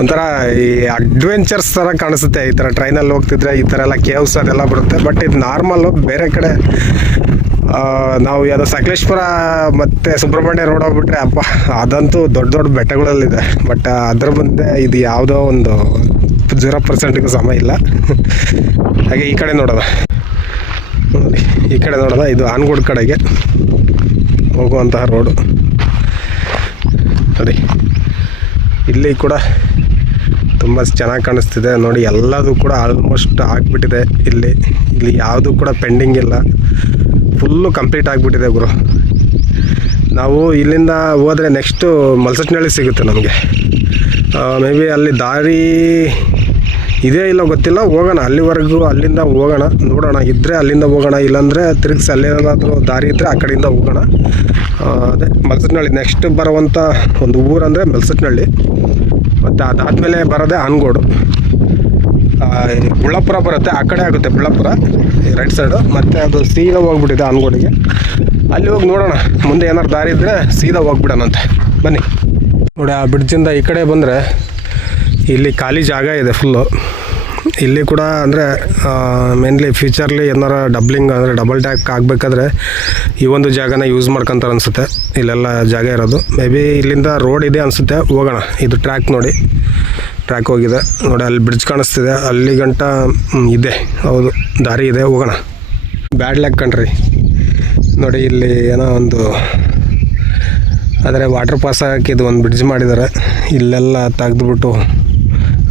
ಒಂಥರ ಈ ಅಡ್ವೆಂಚರ್ಸ್ ಥರ ಕಾಣಿಸುತ್ತೆ. ಈ ಥರ ಟ್ರೈನಲ್ಲಿ ಹೋಗ್ತಿದ್ರೆ ಈ ಥರ ಎಲ್ಲ ಕೇವ್ಸ್ ಅದೆಲ್ಲ ಬರುತ್ತೆ. ಬಟ್ ಇದು ನಾರ್ಮಲ್ಲು. ಬೇರೆ ಕಡೆ ನಾವು ಯಾವುದೋ ಸಕಲೇಶ್ಪುರ ಮತ್ತು ಸುಬ್ರಹ್ಮಣ್ಯ ರೋಡ್ ಹೋಗ್ಬಿಟ್ರೆ ಅಪ್ಪ ಅದಂತೂ ದೊಡ್ಡ ಬೆಟ್ಟಗಳಲ್ಲಿದೆ. ಬಟ್ ಅದ್ರ ಮುಂದೆ ಇದು ಯಾವುದೋ ಒಂದು 0% ಸಮ ಇಲ್ಲ. ಹಾಗೆ ಈ ಕಡೆ ನೋಡೋಣ. ಈ ಕಡೆ ನೋಡೋಣ, ಇದು ಆನಗೋಡು ಕಡೆಗೆ ಹೋಗುವಂತಹ ರೋಡು ನೋಡಿ. ಇಲ್ಲಿ ಕೂಡ ತುಂಬ ಚೆನ್ನಾಗಿ ಕಾಣಿಸ್ತಿದೆ ನೋಡಿ. ಎಲ್ಲದೂ ಕೂಡ ಆಲ್ಮೋಸ್ಟ್ ಆಗಿಬಿಟ್ಟಿದೆ. ಇಲ್ಲಿ ಯಾವುದೂ ಕೂಡ ಪೆಂಡಿಂಗ್ ಇಲ್ಲ, ಫುಲ್ಲು ಕಂಪ್ಲೀಟ್ ಆಗಿಬಿಟ್ಟಿದೆ ಗುರು. ನಾವು ಇಲ್ಲಿಂದ ಹೋದರೆ ನೆಕ್ಸ್ಟು ಮಲ್ಸಟ್ನಹಳ್ಳಿ ಸಿಗುತ್ತೆ ನಮಗೆ. ಮೇ ಬಿ ಅಲ್ಲಿ ದಾರಿ ಇದೇ ಇಲ್ಲ ಗೊತ್ತಿಲ್ಲ. ಹೋಗೋಣ ಅಲ್ಲಿವರೆಗೂ, ಅಲ್ಲಿಂದ ಹೋಗೋಣ, ನೋಡೋಣ. ಇದ್ದರೆ ಅಲ್ಲಿಂದ ಹೋಗೋಣ, ಇಲ್ಲಾಂದರೆ ತಿರುಗಿಸಿ ಅಲ್ಲೇನಾದರೂ ದಾರಿ ಇದ್ದರೆ ಆ ಕಡೆಯಿಂದ ಹೋಗೋಣ. ಅದೇ ಮಲ್ಸಟ್ನಹಳ್ಳಿ ನೆಕ್ಸ್ಟ್ ಬರುವಂಥ ಒಂದು ಊರು ಅಂದರೆ ಮಲ್ಸಟ್ನಹಳ್ಳಿ. ಮತ್ತು ಅದಾದಮೇಲೆ ಬರೋದೇ ಆನಗೋಡು. ಬುಳ್ಳಾಪುರ ಬರುತ್ತೆ, ಆ ಕಡೆ ಆಗುತ್ತೆ ಬುಳ್ಳಾಪುರ ರೈಟ್ ಸೈಡು. ಮತ್ತು ಅದು ಸೀದಾ ಹೋಗ್ಬಿಟ್ಟಿದೆ ಆನಗೋಡಿಗೆ. ಅಲ್ಲಿ ಹೋಗಿ ನೋಡೋಣ, ಮುಂದೆ ಏನಾರು ದಾರಿ ಇದ್ದರೆ ಸೀದಾ ಹೋಗ್ಬಿಡೋಣಂತೆ. ಬನ್ನಿ ನೋಡಿ. ಆ ಬ್ರಿಡ್ಜಿಂದ ಈ ಕಡೆ ಬಂದರೆ ಇಲ್ಲಿ ಖಾಲಿ ಜಾಗ ಇದೆ ಫುಲ್ಲು. ಇಲ್ಲಿ ಕೂಡ ಅಂದರೆ ಮೇನ್ಲಿ ಫ್ಯೂಚರ್ಲಿ ಏನಾರ ಡಬ್ಲಿಂಗ್ ಅಂದರೆ ಡಬಲ್ ಟ್ಯಾಕ್ ಆಗಬೇಕಾದ್ರೆ ಈ ಒಂದು ಜಾಗನ ಯೂಸ್ ಮಾಡ್ಕೊತಾರೆ ಅನಿಸುತ್ತೆ. ಇಲ್ಲೆಲ್ಲ ಜಾಗ ಇರೋದು. ಮೇ ಬಿ ಇಲ್ಲಿಂದ ರೋಡ್ ಇದೆ ಅನಿಸುತ್ತೆ. ಹೋಗೋಣ. ಇದು ಟ್ರ್ಯಾಕ್ ನೋಡಿ, ಟ್ರ್ಯಾಕ್ ಹೋಗಿದೆ ನೋಡಿ. ಅಲ್ಲಿ ಬ್ರಿಡ್ಜ್ ಕಾಣಿಸ್ತಿದೆ, ಅಲ್ಲಿ ಗಂಟ ಇದೆ. ಹೌದು, ದಾರಿ ಇದೆ, ಹೋಗೋಣ. ಬ್ಯಾಡ್ ಲಕ್ ಕಣ್ರಿ ನೋಡಿ. ಇಲ್ಲಿ ಏನೋ ಒಂದು ಆದರೆ ವಾಟರ್ ಪಾಸ್ ಆಗೋಕ್ಕೆ ಇದು ಒಂದು ಬ್ರಿಡ್ಜ್ ಮಾಡಿದ್ದಾರೆ. ಇಲ್ಲೆಲ್ಲ ತೆಗೆದುಬಿಟ್ಟು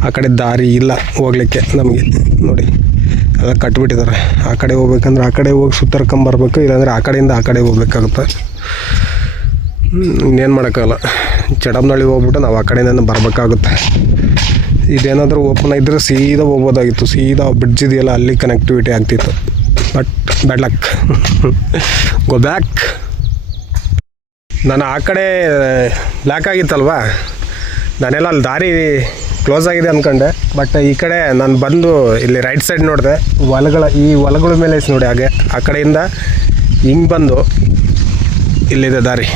ಆ ಕಡೆ ದಾರಿ ಇಲ್ಲ ಹೋಗ್ಲಿಕ್ಕೆ ನಮಗೆ ನೋಡಿ. ಎಲ್ಲ ಕಟ್ಬಿಟ್ಟಿದ್ದಾರೆ. ಆ ಕಡೆ ಹೋಗ್ಬೇಕಂದ್ರೆ ಆ ಕಡೆ ಹೋಗಿ ಸುತ್ತರ್ಕೊಂಬರ್ಬೇಕು, ಇಲ್ಲಾಂದರೆ ಆ ಕಡೆಯಿಂದ ಆ ಕಡೆ ಹೋಗ್ಬೇಕಾಗುತ್ತೆ. ಇನ್ನೇನು ಮಾಡೋಕ್ಕಾಗಲ್ಲ. ಚಡಪನಹಳ್ಳಿ ಹೋಗ್ಬಿಟ್ಟು ನಾವು ಆ ಕಡೆಯಿಂದ ಬರಬೇಕಾಗುತ್ತೆ. ಇದೇನಾದರೂ ಓಪನ್ ಆಗಿದ್ದರೆ ಸೀದಾ ಹೋಗ್ಬೋದಾಗಿತ್ತು. ಸೀದಾ ಬ್ರಿಡ್ಜ್ ಇದೆಯಲ್ಲ ಅಲ್ಲಿ ಕನೆಕ್ಟಿವಿಟಿ ಆಗ್ತಿತ್ತು. But bad luck. Go back. ನಾನು ಆ ಕಡೆ ಬ್ಲ್ಯಾಕ್ ಆಗಿತ್ತಲ್ವ, ನಾನೆಲ್ಲ ಅಲ್ಲಿ ದಾರಿ ಕ್ಲೋಸ್ ಆಗಿದೆ ಅಂದ್ಕೊಂಡೆ. ಬಟ್ ಈ ಕಡೆ ನಾನು ಬಂದು ಇಲ್ಲಿ ರೈಟ್ ಸೈಡ್ ನೋಡಿದೆ, ಈ ಹೊಲಗಳ ಮೇಲೆ ನೋಡಿ. ಹಾಗೆ ಆ ಕಡೆಯಿಂದ ಹಿಂಗೆ ಬಂದು ಇಲ್ಲಿದೆ ದಾರಿ,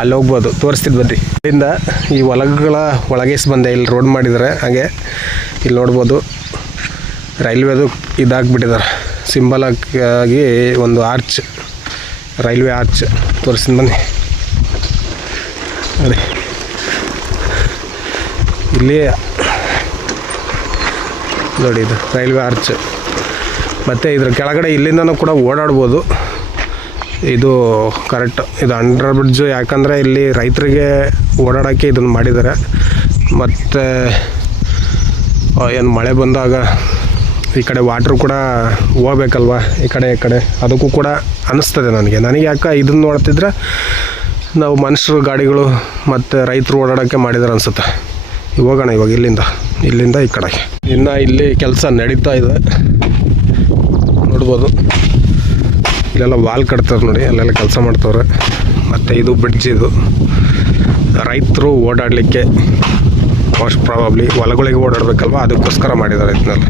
ಅಲ್ಲಿ ಹೋಗ್ಬೋದು. ತೋರಿಸ್ತಿದ್ದು ಬನ್ನಿ. ಇಲ್ಲಿಂದ ಈ ಹೊಲಗಳ ಒಳಗೇಸಿ ಬಂದೆ. ಇಲ್ಲಿ ರೋಡ್ ಮಾಡಿದ್ದಾರೆ. ಹಾಗೆ ಇಲ್ಲಿ ನೋಡ್ಬೋದು ರೈಲ್ವೆದು ಇದಾಗಿಬಿಟ್ಟಿದ್ದಾರೆ. ಸಿಂಬಲ್ ಆಗಿ ಒಂದು ಆರ್ಚ್, ರೈಲ್ವೆ ಆರ್ಚ್ ತೋರಿಸ್ತೀನಿ ಬನ್ನಿ. ನೋಡಿ ಇಲ್ಲಿ ನೋಡಿ, ಇದು ರೈಲ್ವೆ ಆರ್ಚ್. ಮತ್ತು ಇದ್ರ ಕೆಳಗಡೆ ಇಲ್ಲಿಂದನೂ ಕೂಡ ಓಡಾಡ್ಬೋದು. ಇದು ಕರೆಕ್ಟ್, ಇದು ಅಂಡರ್ ಬ್ರಿಡ್ಜು. ಯಾಕಂದರೆ ಇಲ್ಲಿ ರೈತರಿಗೆ ಓಡಾಡೋಕ್ಕೆ ಇದನ್ನು ಮಾಡಿದ್ದಾರೆ. ಮತ್ತು ಏನು ಮಳೆ ಬಂದಾಗ ಈ ಕಡೆ ವಾಟ್ರು ಕೂಡ ಹೋಗ್ಬೇಕಲ್ವ ಈ ಕಡೆ ಅದಕ್ಕೂ ಕೂಡ ಅನ್ನಿಸ್ತದೆ ನನಗೆ ಯಾಕೆ ಇದನ್ನು ನೋಡ್ತಿದ್ರೆ ನಾವು ಮನುಷ್ಯರು, ಗಾಡಿಗಳು ಮತ್ತು ರೈತರು ಓಡಾಡೋಕ್ಕೆ ಮಾಡಿದ್ದಾರೆ ಅನಿಸುತ್ತೆ. ಹೋಗೋಣ ಇವಾಗ ಇಲ್ಲಿಂದ ಈ ಕಡೆಗೆ. ಇನ್ನು ಇಲ್ಲಿ ಕೆಲಸ ನಡೀತಾ ಇದೆ ನೋಡ್ಬೋದು. ಇಲ್ಲೆಲ್ಲ ವಾಲ್ ಕಟ್ತಾರೆ ನೋಡಿ, ಅಲ್ಲೆಲ್ಲ ಕೆಲಸ ಮಾಡ್ತವ್ರೆ. ಮತ್ತು ಇದು ಬ್ರಿಡ್ಜ್, ಇದು ರೈತರು ಓಡಾಡಲಿಕ್ಕೆ ಮೋಸ್ಟ್ ಪ್ರಾಬಬ್ಲಿ ಹೊಲಗಳಿಗೆ ಓಡಾಡಬೇಕಲ್ವ, ಅದಕ್ಕೋಸ್ಕರ ಮಾಡಿದ್ದಾರೆ ಇದನ್ನೆಲ್ಲ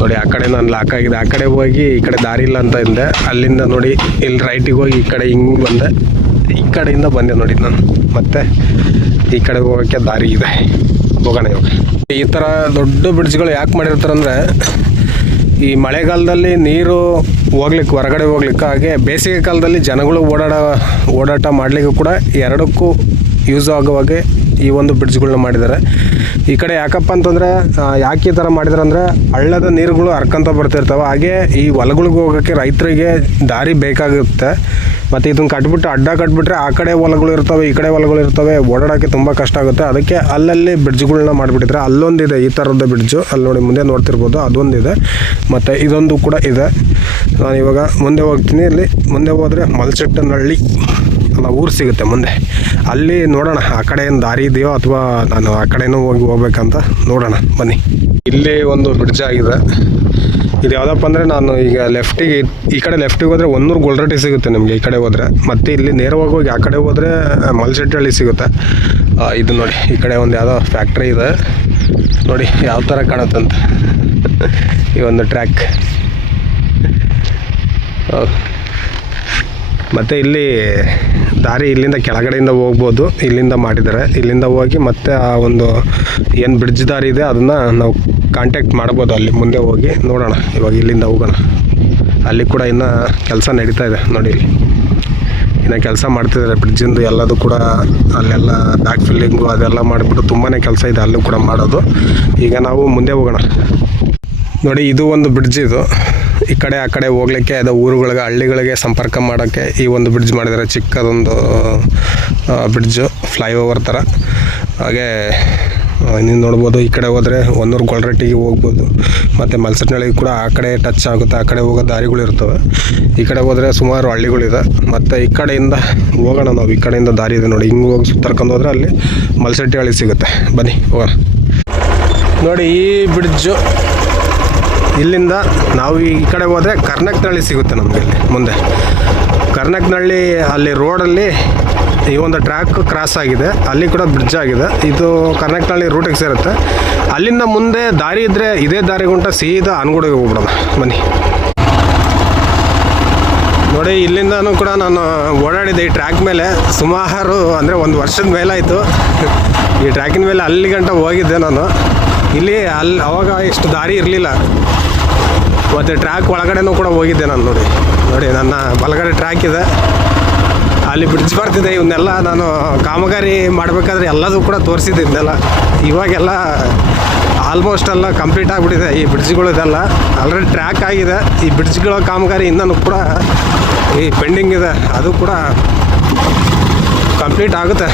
ನೋಡಿ. ಆ ಕಡೆ ನಾನು ಲಾಕ್ ಆಗಿದೆ, ಆ ಕಡೆ ಹೋಗಿ ಈ ಕಡೆ ದಾರಿ ಇಲ್ಲ ಅಂತ ಇದ್ದೆ. ಅಲ್ಲಿಂದ ನೋಡಿ ಇಲ್ಲಿ ರೈಟಿಗೆ ಹೋಗಿ ಈ ಕಡೆ ಹಿಂಗೆ ಬಂದೆ, ಈ ಕಡೆಯಿಂದ ಬಂದೆ ನೋಡಿ ನಾನು. ಮತ್ತು ಈ ಕಡೆ ಹೋಗೋಕ್ಕೆ ದಾರಿ ಇದೆ, ಹೋಗೋಣ ಇವಾಗ. ಈ ಥರ ದೊಡ್ಡ ಬ್ರಿಡ್ಜ್ಗಳು ಯಾಕೆ ಮಾಡಿರ್ತಾರಂದರೆ ಈ ಮಳೆಗಾಲದಲ್ಲಿ ನೀರು ಹೋಗ್ಲಿಕ್ಕೆ, ಹೊರಗಡೆ ಹೋಗ್ಲಿಕ್ಕೆ, ಹಾಗೆ ಬೇಸಿಗೆ ಕಾಲದಲ್ಲಿ ಜನಗಳು ಓಡಾಟ ಮಾಡಲಿಕ್ಕೂ ಕೂಡ ಎರಡಕ್ಕೂ ಯೂಸ್ ಆಗುವಾಗೆ ಈ ಒಂದು ಬ್ರಿಡ್ಜ್ಗಳನ್ನ ಮಾಡಿದ್ದಾರೆ. ಈ ಕಡೆ ಯಾಕಪ್ಪ ಅಂತಂದರೆ ಯಾಕೆ ಈ ಥರ ಮಾಡಿದ್ದಾರೆ ಅಂದರೆ ಹಳ್ಳದ ನೀರುಗಳು ಹರ್ಕೊಂತ ಬರ್ತಿರ್ತವೆ. ಹಾಗೆ ಈ ಹೊಲಗಳಿಗೆ ಹೋಗೋಕ್ಕೆ ರೈತರಿಗೆ ದಾರಿ ಬೇಕಾಗುತ್ತೆ. ಮತ್ತು ಇದನ್ನು ಅಡ್ಡ ಕಟ್ಬಿಟ್ರೆ ಆ ಕಡೆ ಹೊಲಗಳು ಇರ್ತವೆ, ಈ ಕಡೆ ಹೊಲಗಳು ಇರ್ತವೆ, ಓಡಾಡೋಕ್ಕೆ ತುಂಬ ಕಷ್ಟ ಆಗುತ್ತೆ. ಅದಕ್ಕೆ ಅಲ್ಲಲ್ಲಿ ಬ್ರಿಡ್ಜ್ಗಳನ್ನ ಮಾಡಿಬಿಟ್ಟಿದ್ರೆ. ಅಲ್ಲೊಂದಿದೆ ಈ ಥರದ ಬ್ರಿಡ್ಜು, ಅಲ್ಲಿ ನೋಡಿ ಮುಂದೆ ನೋಡ್ತಿರ್ಬೋದು, ಅದೊಂದಿದೆ. ಮತ್ತು ಇದೊಂದು ಕೂಡ ಇದೆ. ನಾನು ಇವಾಗ ಮುಂದೆ ಹೋಗ್ತೀನಿ. ಇಲ್ಲಿ ಮುಂದೆ ಹೋದರೆ ಮಲ್ಸೆಟ್ಟನಹಳ್ಳಿ ಅನ್ನೋ ಊರು ಸಿಗುತ್ತೆ ಮುಂದೆ. ಅಲ್ಲಿ ನೋಡೋಣ ಆ ಕಡೆ ಏನು ದಾರಿ ಇದೆಯೋ ಅಥವಾ ನಾನು ಆ ಕಡೆನೂ ಹೋಗ್ಬೇಕಂತ ನೋಡೋಣ ಬನ್ನಿ. ಇಲ್ಲಿ ಒಂದು ಬ್ರಿಡ್ಜ್ ಆಗಿದೆ. ಇದು ಯಾವುದಪ್ಪ ಅಂದರೆ ನಾನು ಈಗ ಈ ಕಡೆ ಲೆಫ್ಟಿಗೆ ಹೋದರೆ ಹೊನ್ನೂರು ಗೊಲ್ರಟ್ಟಿ ಸಿಗುತ್ತೆ ನಿಮಗೆ ಈ ಕಡೆ ಹೋದರೆ. ಮತ್ತು ಇಲ್ಲಿ ನೇರವಾಗಿ ಹೋಗಿ ಆ ಕಡೆ ಹೋದರೆ ಮಲ್ಸೆಟ್ಟಹಳ್ಳಿ ಸಿಗುತ್ತೆ. ಇದು ನೋಡಿ ಈ ಕಡೆ ಒಂದು ಯಾವುದೋ ಫ್ಯಾಕ್ಟ್ರಿ ಇದೆ ನೋಡಿ, ಯಾವ ಥರ ಕಾಣುತ್ತಂತ ಈ ಒಂದು ಟ್ರ್ಯಾಕ್. ಮತ್ತು ಇಲ್ಲಿ ದಾರಿ ಇಲ್ಲಿಂದ ಕೆಳಗಡೆಯಿಂದ ಹೋಗ್ಬೋದು, ಇಲ್ಲಿಂದ ಮಾಡಿದ್ದಾರೆ. ಇಲ್ಲಿಂದ ಹೋಗಿ ಮತ್ತೆ ಆ ಒಂದು ಏನು ಬ್ರಿಡ್ಜ್ ದಾರಿ ಇದೆ ಅದನ್ನು ನಾವು ಕಾಂಟ್ಯಾಕ್ಟ್ ಮಾಡ್ಬೋದು. ಅಲ್ಲಿ ಮುಂದೆ ಹೋಗಿ ನೋಡೋಣ. ಇವಾಗ ಇಲ್ಲಿಂದ ಹೋಗೋಣ. ಅಲ್ಲಿ ಕೂಡ ಇನ್ನೂ ಕೆಲಸ ನಡೀತಾ ಇದೆ ನೋಡಿ. ಇನ್ನು ಕೆಲಸ ಮಾಡ್ತಿದ್ದಾರೆ ಬ್ರಿಡ್ಜಿಂದು ಎಲ್ಲದು ಕೂಡ. ಅಲ್ಲೆಲ್ಲ ಬ್ಯಾಕ್ ಫಿಲ್ಲಿಂಗು ಅದೆಲ್ಲ ಮಾಡಿಬಿಟ್ಟು ತುಂಬಾ ಕೆಲಸ ಇದೆ ಅಲ್ಲೂ ಕೂಡ ಮಾಡೋದು. ಈಗ ನಾವು ಮುಂದೆ ಹೋಗೋಣ ನೋಡಿ. ಇದು ಒಂದು ಬ್ರಿಡ್ಜ್, ಇದು ಈ ಕಡೆ ಆ ಕಡೆ ಹೋಗ್ಲಿಕ್ಕೆ, ಅದು ಊರುಗಳಿಗೆ, ಹಳ್ಳಿಗಳಿಗೆ ಸಂಪರ್ಕ ಮಾಡೋಕ್ಕೆ ಈ ಒಂದು ಬ್ರಿಡ್ಜ್ ಮಾಡಿದ್ದಾರೆ. ಚಿಕ್ಕದೊಂದು ಬ್ರಿಡ್ಜು, ಫ್ಲೈಓವರ್ ಥರ. ಹಾಗೆ ನೀವು ನೋಡ್ಬೋದು ಈ ಕಡೆ ಹೋದರೆ ಹೊನ್ನೂರು ಗೊಲ್ರಟ್ಟಿಗೆ ಹೋಗ್ಬೋದು. ಮತ್ತು ಮಲ್ಸೆಟ್ಟನಹಳ್ಳಿ ಕೂಡ ಆ ಕಡೆ ಟಚ್ ಆಗುತ್ತೆ, ಆ ಕಡೆ ಹೋಗೋ ದಾರಿಗಳು ಇರ್ತವೆ. ಈ ಕಡೆ ಹೋದರೆ ಸುಮಾರು ಹಳ್ಳಿಗಳಿದೆ. ಮತ್ತು ಈ ಕಡೆಯಿಂದ ಹೋಗೋಣ ನಾವು. ಈ ಕಡೆಯಿಂದ ದಾರಿ ಇದೆ ನೋಡಿ, ಹಿಂಗೆ ಹೋಗಿ ಸುತ್ತರ್ಕೊಂಡು ಹೋದರೆ ಅಲ್ಲಿ ಮಲ್ಸೆಟ್ಟನಹಳ್ಳಿ ಸಿಗುತ್ತೆ. ಬನ್ನಿ ಹೋಗೋಣ ನೋಡಿ. ಈ ಬ್ರಿಡ್ಜು ಇಲ್ಲಿಂದ ನಾವು ಈ ಕಡೆ ಹೋದರೆ ಕರ್ನಕ್ನಹಳ್ಳಿ ಸಿಗುತ್ತೆ ನಮಗೆ. ಇಲ್ಲಿ ಮುಂದೆ ಕರ್ನಕ್ನಹಳ್ಳಿ, ಅಲ್ಲಿ ರೋಡಲ್ಲಿ ಈ ಒಂದು ಟ್ರ್ಯಾಕ್ ಕ್ರಾಸ್ ಆಗಿದೆ, ಅಲ್ಲಿ ಕೂಡ ಬ್ರಿಡ್ಜ್ ಆಗಿದೆ. ಇದು ಕರ್ನಕ್ನಹಳ್ಳಿ ರೂಟಿಗೆ ಸೇರುತ್ತೆ. ಅಲ್ಲಿಂದ ಮುಂದೆ ದಾರಿ ಇದ್ದರೆ ಇದೇ ದಾರಿಗುಂಟ ಸೀದಾ ಅನ್ಗುಡಿಗೆ ಹೋಗ್ಬಿಡೋಣ ಬನ್ನಿ ನೋಡಿ. ಇಲ್ಲಿಂದನೂ ಕೂಡ ನಾನು ಓಡಾಡಿದ್ದೆ ಈ ಟ್ರ್ಯಾಕ್ ಮೇಲೆ ಸುಮಾರು, ಅಂದರೆ ಒಂದು ವರ್ಷದ ಮೇಲಾಯಿತು ಈ ಟ್ರ್ಯಾಕಿನ ಮೇಲೆ. ಅಲ್ಲಿ ಗಂಟ ಹೋಗಿದ್ದೆ ನಾನು. ಇಲ್ಲಿ ಅವಾಗ ಇಷ್ಟು ದಾರಿ ಇರಲಿಲ್ಲ. ಮತ್ತು ಟ್ರ್ಯಾಕ್ ಒಳಗಡೆನೂ ಕೂಡ ಹೋಗಿದ್ದೆ ನಾನು ನೋಡಿ. ನನ್ನ ಬಲಗಡೆ ಟ್ರ್ಯಾಕ್ ಇದೆ, ಅಲ್ಲಿ ಬ್ರಿಡ್ಜ್ ಬರ್ತಿದೆ. ಇವನ್ನೆಲ್ಲ ನಾನು ಕಾಮಗಾರಿ ಮಾಡಬೇಕಾದ್ರೆ ಎಲ್ಲದೂ ಕೂಡ ತೋರಿಸಿದ್ದೆ ಇದನ್ನೆಲ್ಲ. ಇವಾಗೆಲ್ಲ ಆಲ್ಮೋಸ್ಟ್ ಎಲ್ಲ ಕಂಪ್ಲೀಟ್ ಆಗಿಬಿಟ್ಟಿದೆ ಈ ಬ್ರಿಡ್ಜ್ಗಳು. ಇದೆಲ್ಲ ಆಲ್ರೆಡಿ ಟ್ರ್ಯಾಕ್ ಆಗಿದೆ. ಈ ಬ್ರಿಡ್ಜ್ಗಳ ಕಾಮಗಾರಿ ಇನ್ನೂ ಕೂಡ ಈ ಪೆಂಡಿಂಗ್ ಇದೆ. ಅದು ಕೂಡ ಕಂಪ್ಲೀಟ್ ಆಗುತ್ತೆ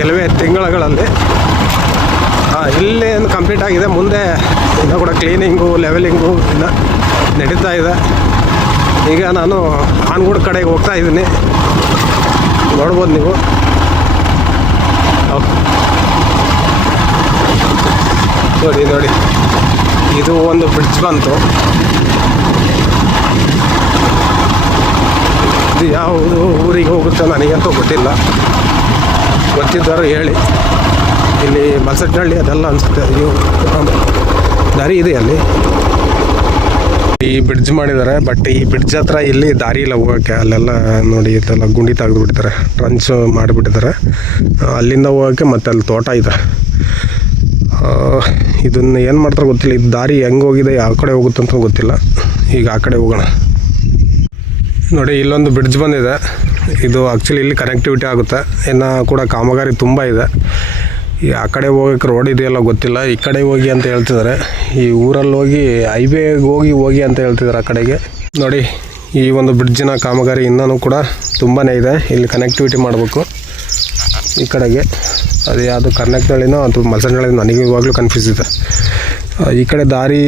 ಕೆಲವೇ ತಿಂಗಳಲ್ಲಿ. ಇಲ್ಲೇನು ಕಂಪ್ಲೀಟ್ ಆಗಿದೆ. ಮುಂದೆ ಇನ್ನೂ ಕೂಡ ಕ್ಲೀನಿಂಗು, ಲೆವೆಲಿಂಗು ಇನ್ನು ನಡೀತಾ ಇದೆ. ಈಗ ನಾನು ಆನ್ಗುಡ್ ಕಡೆಗೆ ಹೋಗ್ತಾ ಇದ್ದೀನಿ, ನೋಡ್ಬೋದು ನೀವು. ನೋಡಿ ಇದು ಒಂದು ಬ್ರಿಡ್ಜ್ ಬಂತು. ಇದು ಯಾವುದು ಊರಿಗೆ ಹೋಗುತ್ತೆ ನನಗಂತೂ ಗೊತ್ತಿಲ್ಲ, ಗೊತ್ತಿದ್ದರು ಹೇಳಿ. ಇಲ್ಲಿ ಮಲ್ಸೆಟ್ಟನಹಳ್ಳಿ ಅದೆಲ್ಲ ಅನಿಸುತ್ತೆ. ಇದು ದಾರಿ ಇದೆ ಅಲ್ಲಿ, ಈ ಬ್ರಿಡ್ಜ್ ಮಾಡಿದ್ದಾರೆ. ಬಟ್ ಈ ಬ್ರಿಡ್ಜ್ ಹತ್ರ ಇಲ್ಲಿ ದಾರಿ ಇಲ್ಲ ಹೋಗೋಕ್ಕೆ. ಅಲ್ಲೆಲ್ಲ ನೋಡಿ ಇದೆಲ್ಲ ಗುಂಡಿ ತೆಗೆದುಬಿಟ್ಟಿದ್ದಾರೆ, ಟ್ರಂಚ್ ಮಾಡಿಬಿಟ್ಟಿದ್ದಾರೆ. ಅಲ್ಲಿಂದ ಹೋಗೋಕ್ಕೆ ಮತ್ತೆ ಅಲ್ಲಿ ತೋಟ ಇದೆ. ಇದನ್ನು ಏನು ಮಾಡ್ತಾರೆ ಗೊತ್ತಿಲ್ಲ. ಇದು ದಾರಿ ಹೆಂಗೆ ಹೋಗಿದೆ, ಯಾವ ಕಡೆ ಹೋಗುತ್ತೆ ಅಂತ ಗೊತ್ತಿಲ್ಲ. ಈಗ ಆ ಕಡೆ ಹೋಗೋಣ ನೋಡಿ. ಇಲ್ಲೊಂದು ಬ್ರಿಡ್ಜ್ ಬಂದಿದೆ. ಇದು ಆ್ಯಕ್ಚುಲಿ ಇಲ್ಲಿ ಕನೆಕ್ಟಿವಿಟಿ ಆಗುತ್ತೆ. ಇನ್ನು ಕೂಡ ಕಾಮಗಾರಿ ತುಂಬ ಇದೆ. ಈ ಆ ಕಡೆ ಹೋಗೋಕ್ಕೆ ರೋಡ್ ಇದೆಯಲ್ಲ ಗೊತ್ತಿಲ್ಲ, ಈ ಕಡೆ ಹೋಗಿ ಅಂತ ಹೇಳ್ತಿದ್ದಾರೆ. ಈ ಊರಲ್ಲಿ ಹೋಗಿ ಹೈವೇಗೆ ಹೋಗಿ ಅಂತ ಹೇಳ್ತಿದ್ದಾರೆ ಆ ಕಡೆಗೆ. ನೋಡಿ, ಈ ಒಂದು ಬ್ರಿಡ್ಜಿನ ಕಾಮಗಾರಿ ಇನ್ನೂ ಕೂಡ ತುಂಬಾ ಇದೆ. ಇಲ್ಲಿ ಕನೆಕ್ಟಿವಿಟಿ ಮಾಡಬೇಕು ಈ ಕಡೆಗೆ. ಅದು ಯಾವುದು ಕರ್ನಾಟಕದಲ್ಲಿನೋ ಅಥವಾ ಮಲ್ಸಂಡಳ್ಳಿ, ನನಗೆ ಇವಾಗಲೂ ಕನ್ಫ್ಯೂಸ್ ಇದೆ. ಈ ಕಡೆ ದಾರಿ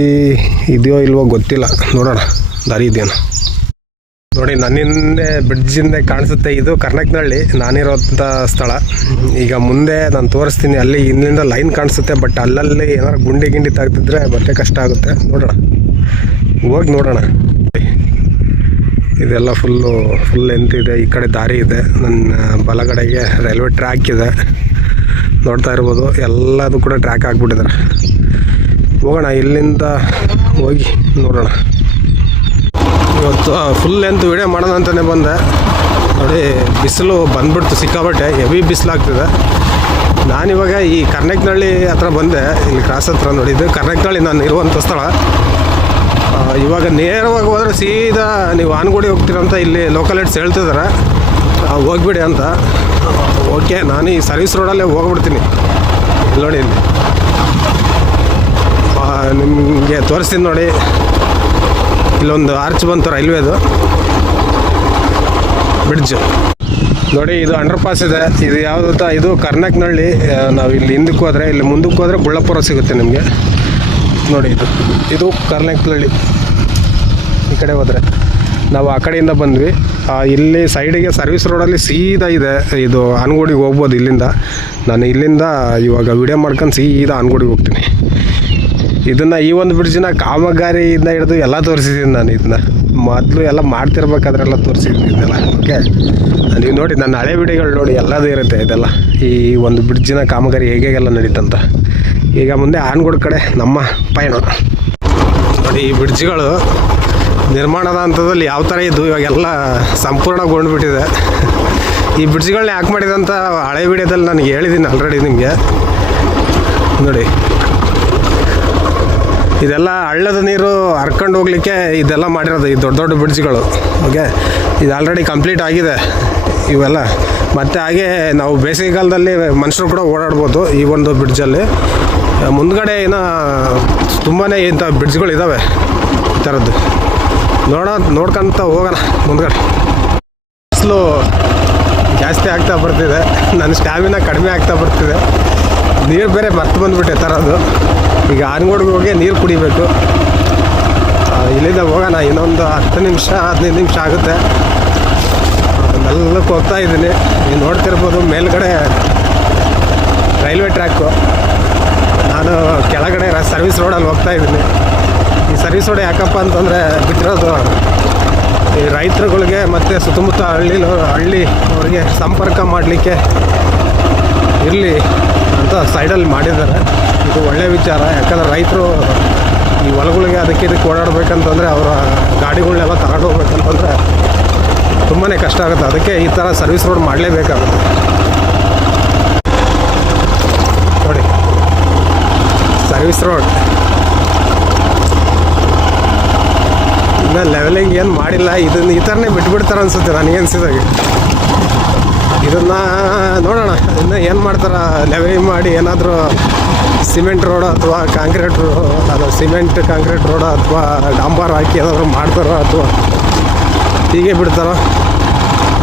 ಇದೆಯೋ ಇಲ್ವೋ ಗೊತ್ತಿಲ್ಲ, ನೋಡೋಣ ದಾರಿ ಇದೆಯೋ. ನೋಡಿ, ನನ್ನಿಂದೆ ಬ್ರಿಡ್ಜಿಂದ ಕಾಣಿಸುತ್ತೆ, ಇದು ಕರ್ನಾಟಕದಲ್ಲಿ ನಾನಿರೋಂಥ ಸ್ಥಳ. ಈಗ ಮುಂದೆ ನಾನು ತೋರಿಸ್ತೀನಿ, ಅಲ್ಲಿ ಇಲ್ಲಿಂದ ಲೈನ್ ಕಾಣಿಸುತ್ತೆ. ಬಟ್ ಅಲ್ಲಲ್ಲಿ ಏನಾರು ಗುಂಡಿ ತೆಗ್ದಿದ್ರೆ ಮತ್ತೆ ಕಷ್ಟ ಆಗುತ್ತೆ. ನೋಡೋಣ, ಹೋಗಿ ನೋಡೋಣ. ಇದೆಲ್ಲ ಫುಲ್ ಲೆಂತ್ ಇದೆ. ಈ ಕಡೆ ದಾರಿ ಇದೆ, ನನ್ನ ಬಲಗಡೆಗೆ ರೈಲ್ವೆ ಟ್ರ್ಯಾಕ್ ಇದೆ, ನೋಡ್ತಾ ಇರ್ಬೋದು. ಎಲ್ಲದು ಕೂಡ ಟ್ರ್ಯಾಕ್ ಹಾಕ್ಬಿಟ್ಟಿದ್ದಾರೆ. ಹೋಗೋಣ, ಇಲ್ಲಿಂದ ಹೋಗಿ ನೋಡೋಣ. ಇವತ್ತು ಫುಲ್ ಲೆಂತ್ ವಿಡಿಯೋ ಮಾಡೋಣ ಅಂತಲೇ ಬಂದೆ. ನೋಡಿ, ಬಿಸಿಲು ಬಂದ್ಬಿಡ್ತು, ಸಿಕ್ಕಾಬಟ್ಟೆ ಹೆವಿ ಬಿಸಿಲಾಗ್ತಿದೆ. ನಾನಿವಾಗ ಈ ಕರ್ನಾಟಕನಹಳ್ಳಿ ಹತ್ರ ಬಂದೆ, ಇಲ್ಲಿ ಕ್ರಾಸ್ ಹತ್ರ. ನೋಡಿ, ಇದು ಕರ್ನಾಟಕನಹಳ್ಳಿ ನಾನು ಇರುವಂಥ ಸ್ಥಳ. ಇವಾಗ ನೇರವಾಗಿ ಹೋದರೆ ಸೀದಾ ನೀವು ಆನಗೋಡಿ ಹೋಗ್ತೀರಂತ ಇಲ್ಲಿ ಲೋಕಲೈಟ್ಸ್ ಹೇಳ್ತಿದ್ದಾರೆ, ಹೋಗ್ಬಿಡಿ ಅಂತ. ಓಕೆ, ನಾನು ಈ ಸರ್ವಿಸ್ ರೋಡಲ್ಲೇ ಹೋಗ್ಬಿಡ್ತೀನಿ. ನೋಡಿ, ಇಲ್ಲಿ ನಿಮಗೆ ತೋರಿಸ್ತೀನಿ ನೋಡಿ. ಇಲ್ಲೊಂದು ಆರ್ಚ್ ಬಂತು ರೈಲ್ವೇದು ಬ್ರಿಡ್ಜು. ನೋಡಿ, ಇದು ಅಂಡರ್ ಪಾಸ್ ಇದೆ. ಇದು ಯಾವುದಂತ, ಇದು ಕರ್ನಾಟಕನಹಳ್ಳಿ. ನಾವು ಇಲ್ಲಿ ಹಿಂದಕ್ಕೆ ಹೋದರೆ, ಇಲ್ಲಿ ಮುಂದಕ್ಕೆ ಹೋದರೆ ಬುಳ್ಳಾಪುರ ಸಿಗುತ್ತೆ ನಿಮಗೆ. ನೋಡಿ, ಇದು ಕರ್ನಾಟಕನಹಳ್ಳಿ. ಈ ಕಡೆ ಹೋದರೆ ನಾವು ಆ ಕಡೆಯಿಂದ ಬಂದ್ವಿ. ಇಲ್ಲಿ ಸೈಡಿಗೆ ಸರ್ವಿಸ್ ರೋಡಲ್ಲಿ ಸೀದಾ ಇದೆ. ಇದು ಆನಗೋಡಿಗೆ ಹೋಗ್ಬೋದು ಇಲ್ಲಿಂದ. ನಾನು ಇಲ್ಲಿಂದ ಇವಾಗ ವಿಡಿಯೋ ಮಾಡ್ಕೊಂಡು ಸೀದಾ ಆನಗೋಡಿಗೆ ಹೋಗ್ತೀನಿ. ಇದನ್ನು, ಈ ಒಂದು ಬ್ರಿಡ್ಜಿನ ಕಾಮಗಾರಿಯಿಂದ ಹಿಡಿದು ಎಲ್ಲ ತೋರಿಸಿದ್ದೀನಿ ನಾನು. ಇದನ್ನ ಮೊದಲು ಎಲ್ಲ ಮಾಡ್ತಿರ್ಬೇಕಾದ್ರೆಲ್ಲ ತೋರಿಸಿದ್ದೀನಿ ಇದೆಲ್ಲ. ಓಕೆ, ನೀವು ನೋಡಿ, ನನ್ನ ಹಳೆ ವಿಡಿಯೋಗಳು ನೋಡಿ, ಎಲ್ಲದೂ ಇರುತ್ತೆ ಇದೆಲ್ಲ. ಈ ಒಂದು ಬ್ರಿಡ್ಜಿನ ಕಾಮಗಾರಿ ಹೇಗೆಲ್ಲ ನಡೀತಂತ. ಈಗ ಮುಂದೆ ಆನಗೋಡು ಕಡೆ ನಮ್ಮ ಪಯಣ. ನೋಡಿ, ಈ ಬ್ರಿಡ್ಜ್ಗಳು ನಿರ್ಮಾಣದ ಹಂತದಲ್ಲಿ ಯಾವ ಥರ ಇದ್ದು ಇವಾಗೆಲ್ಲ ಸಂಪೂರ್ಣಗೊಂಡ್ಬಿಟ್ಟಿದೆ. ಈ ಬ್ರಿಡ್ಜ್ಗಳನ್ನ ಯಾಕೆ ಮಾಡಿದಂತ ಹಳೆ ವಿಡಿಯೋದಲ್ಲಿ ನನಗೆ ಹೇಳಿದ್ದೀನಿ ಆಲ್ರೆಡಿ ನಿಮಗೆ. ನೋಡಿ, ಇದೆಲ್ಲ ಹಳ್ಳದ ನೀರು ಹರ್ಕೊಂಡು ಹೋಗ್ಲಿಕ್ಕೆ ಇದೆಲ್ಲ ಮಾಡಿರೋದು, ಈ ದೊಡ್ಡ ದೊಡ್ಡ ಬ್ರಿಡ್ಜ್ಗಳು. ಓಕೆ, ಇದು ಆಲ್ರೆಡಿ ಕಂಪ್ಲೀಟ್ ಆಗಿದೆ ಇವೆಲ್ಲ. ಮತ್ತು ಹಾಗೆ ನಾವು ಬೇಸಿಗೆಗಾಲದಲ್ಲಿ ಮನುಷ್ಯರು ಕೂಡ ಓಡಾಡ್ಬೋದು ಈ ಒಂದು ಬ್ರಿಡ್ಜಲ್ಲಿ. ಮುಂದ್ಗಡೆ ಏನೋ ತುಂಬಾ ಇಂಥ ಬ್ರಿಡ್ಜ್ಗಳು ಇದ್ದಾವೆ ಈ ಥರದ್ದು. ನೋಡ್ಕೊಂತ ಹೋಗೋಣ ಮುಂದ್ಗಡೆ. ಬಿಸಿಲು ಜಾಸ್ತಿ ಆಗ್ತಾ ಬರ್ತಿದೆ, ನನ್ನ ಸ್ಟ್ಯಾಮಿನಾ ಕಡಿಮೆ ಆಗ್ತಾ ಬರ್ತಿದೆ. ನೀರು ಬೇರೆ ಮರ್ತು ಬಂದುಬಿಟ್ಟೆ ತರೋದು. ಈಗ ಆನಗೋಡಿಗೆ ಹೋಗಿ ನೀರು ಕುಡಿಬೇಕು. ಇಲ್ಲಿಂದ ಹೋಗೋಣ, ಇನ್ನೊಂದು 10 ನಿಮಿಷ 15 ನಿಮಿಷ ಆಗುತ್ತೆ. ಮೆಲ್ಲಕ್ಕೆ ಹೋಗ್ತಾ ಇದ್ದೀನಿ. ನೀವು ನೋಡ್ತಿರ್ಬೋದು ಮೇಲ್ಗಡೆ ರೈಲ್ವೆ ಟ್ರ್ಯಾಕು, ನಾನು ಕೆಳಗಡೆ ಸರ್ವಿಸ್ ರೋಡಲ್ಲಿ ಹೋಗ್ತಾ ಇದ್ದೀನಿ. ಈ ಸರ್ವಿಸ್ ರೋಡ್ ಯಾಕಪ್ಪ ಅಂತಂದರೆ ಬಿಟ್ಟಿರೋದು ಈ ರೈತರುಗಳಿಗೆ ಮತ್ತು ಸುತ್ತಮುತ್ತ ಹಳ್ಳಿ ಅವ್ರಿಗೆ ಸಂಪರ್ಕ ಮಾಡಲಿಕ್ಕೆ ಇರಲಿ ಅಂತ ಸೈಡಲ್ಲಿ ಮಾಡಿದ್ದಾರೆ. ಇದು ಒಳ್ಳೆಯ ವಿಚಾರ. ಯಾಕಂದರೆ ರೈತರು ಈ ಹೊಲಗಳಿಗೆ ಇದಕ್ಕೆ ಓಡಾಡಬೇಕಂತಂದರೆ ಅವರ ಗಾಡಿಗಳನ್ನೆಲ್ಲ ತಗೊಂಡು ಹೋಗ್ಬೇಕಂತಂದರೆ ತುಂಬಾ ಕಷ್ಟ ಆಗುತ್ತೆ. ಅದಕ್ಕೆ ಈ ಥರ ಸರ್ವಿಸ್ ರೋಡ್ ಮಾಡಲೇಬೇಕಾಗುತ್ತೆ. ನೋಡಿ, ಸರ್ವಿಸ್ ರೋಡ್ ಇನ್ನು ಲೆವೆಲಿಂಗ್ ಏನು ಮಾಡಿಲ್ಲ. ಇದನ್ನು ಈ ಥರನೇ ಬಿಟ್ಬಿಡ್ತಾರೆ ಅನಿಸುತ್ತೆ ನನಗೆ ಅನಿಸಿದಾಗೆ. ಇದನ್ನು ನೋಡೋಣ ಇನ್ನು ಏನು ಮಾಡ್ತಾರೆ. ಲೆವೆಲಿಂಗ್ ಮಾಡಿ ಏನಾದರೂ ಸಿಮೆಂಟ್ ರೋಡು ಅಥವಾ ಕಾಂಕ್ರೀಟ್ ಅದು ಸಿಮೆಂಟ್ ಕಾಂಕ್ರೀಟ್ ರೋಡು ಅಥವಾ ಡಾಂಬರ್ ಹಾಕಿ ಏನಾದರೂ ಮಾಡ್ತಾರೋ ಅಥವಾ ಹೀಗೆ ಬಿಡ್ತಾರೋ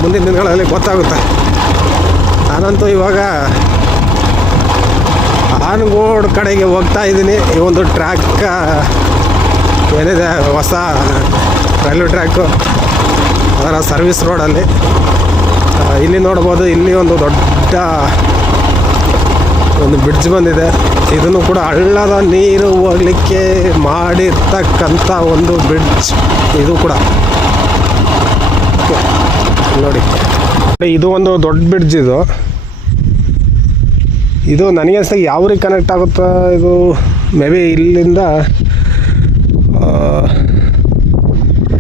ಮುಂದಿನ ದಿನಗಳಲ್ಲಿ ಗೊತ್ತಾಗುತ್ತೆ. ನಾನಂತೂ ಇವಾಗ ಆನಗೋಡು ಕಡೆಗೆ ಹೋಗ್ತಾ ಇದ್ದೀನಿ. ಈ ಒಂದು ಟ್ರ್ಯಾಕ್ ಏನಿದೆ, ಹೊಸ ರೈಲ್ವೆ ಟ್ರ್ಯಾಕು, ಅದರ ಸರ್ವಿಸ್ ರೋಡಲ್ಲಿ ಇಲ್ಲಿ ನೋಡ್ಬೋದು. ಇಲ್ಲಿ ಒಂದು ದೊಡ್ಡ ಒಂದು ಬ್ರಿಡ್ಜ್ ಬಂದಿದೆ. ಇದನ್ನು ಕೂಡ ಹಳ್ಳದ ನೀರು ಹೋಗಲಿಕ್ಕೆ ಮಾಡಿರ್ತಕ್ಕಂಥ ಒಂದು ಬ್ರಿಡ್ಜ್ ಇದು ಕೂಡ. ನೋಡಿ, ಇದು ಒಂದು ದೊಡ್ಡ ಬ್ರಿಡ್ಜ್. ಇದು ನನಗೆ ಅನ್ಸಿದಾಗ ಯಾವ ರೀತಿ ಕನೆಕ್ಟ್ ಆಗುತ್ತಾ, ಇದು ಮೇ ಬಿ ಇಲ್ಲಿಂದ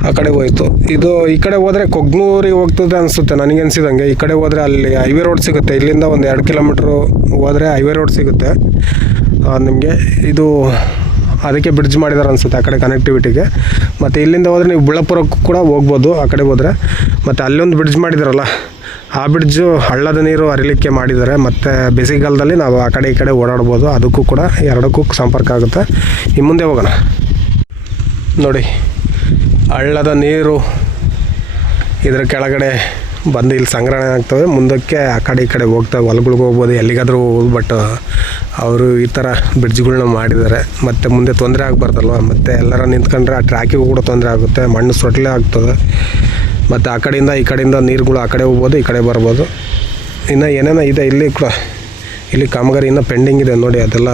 ಆ ಕಡೆ ಹೋಯ್ತು. ಇದು ಈ ಕಡೆ ಹೋದರೆ ಕೊಗ್ನೂರಿಗೆ ಹೋಗ್ತದೆ ಅನಿಸುತ್ತೆ ನನಗೆ ಅನಿಸಿದಂಗೆ. ಈ ಕಡೆ ಹೋದರೆ ಅಲ್ಲಿ ಹೈವೇ ರೋಡ್ ಸಿಗುತ್ತೆ. ಇಲ್ಲಿಂದ ಒಂದು 2 ಕಿಲೋಮೀಟ್ರು ಹೋದರೆ ಹೈವೇ ರೋಡ್ ಸಿಗುತ್ತೆ ನಿಮಗೆ. ಇದು ಅದಕ್ಕೆ ಬ್ರಿಡ್ಜ್ ಮಾಡಿದ್ದಾರೆ ಅನಿಸುತ್ತೆ ಆ ಕಡೆ ಕನೆಕ್ಟಿವಿಟಿಗೆ. ಮತ್ತು ಇಲ್ಲಿಂದ ಹೋದರೆ ನೀವು ಬುಳ್ಳಾಪುರಕ್ಕೂ ಕೂಡ ಹೋಗ್ಬೋದು ಆ ಕಡೆ ಹೋದರೆ. ಮತ್ತು ಅಲ್ಲೊಂದು ಬ್ರಿಡ್ಜ್ ಮಾಡಿದಾರಲ್ಲ, ಆ ಬ್ರಿಡ್ಜು ಹಳ್ಳದ ನೀರು ಹರಿಲಿಕ್ಕೆ ಮಾಡಿದ್ದಾರೆ. ಮತ್ತು ಬೇಸಿಗೆಗಾಲದಲ್ಲಿ ನಾವು ಆ ಕಡೆ ಈ ಕಡೆ ಓಡಾಡ್ಬೋದು, ಅದಕ್ಕೂ ಕೂಡ ಎರಡಕ್ಕೂ ಸಂಪರ್ಕ ಆಗುತ್ತೆ. ಇನ್ನು ಮುಂದೆ ಹೋಗೋಣ ನೋಡಿ. ಹಳ್ಳದ ನೀರು ಇದರ ಕೆಳಗಡೆ ಬಂದು ಇಲ್ಲಿ ಸಂಗ್ರಹಣೆ ಆಗ್ತವೆ. ಮುಂದಕ್ಕೆ ಆ ಕಡೆ ಈ ಕಡೆ ಹೋಗ್ತವೆ, ಹೊಲಗಳಿಗೆ ಹೋಗ್ಬೋದು, ಎಲ್ಲಿಗಾದರೂ. ಬಟ್ ಅವರು ಈ ಥರ ಬ್ರಿಡ್ಜ್ಗಳನ್ನ ಮಾಡಿದ್ದಾರೆ. ಮತ್ತು ಮುಂದೆ ತೊಂದರೆ ಆಗಬಾರ್ದಲ್ವ, ಮತ್ತು ಎಲ್ಲರ ನಿಂತ್ಕೊಂಡ್ರೆ ಆ ಟ್ರ್ಯಾಕಿಗೂ ಕೂಡ ತೊಂದರೆ ಆಗುತ್ತೆ, ಮಣ್ಣು ಸೊಟ್ಲೆ ಆಗ್ತದೆ. ಮತ್ತು ಆ ಕಡೆಯಿಂದ ಈ ಕಡೆಯಿಂದ ನೀರುಗಳು ಆ ಕಡೆ ಹೋಗ್ಬೋದು, ಈ ಕಡೆ ಬರ್ಬೋದು. ಇನ್ನು ಏನೇನೋ ಇದೆ ಇಲ್ಲಿ ಕೂಡ. ಇಲ್ಲಿ ಕಾಮಗಾರಿ ಇನ್ನೂ ಪೆಂಡಿಂಗ್ ಇದೆ ನೋಡಿ, ಅದೆಲ್ಲ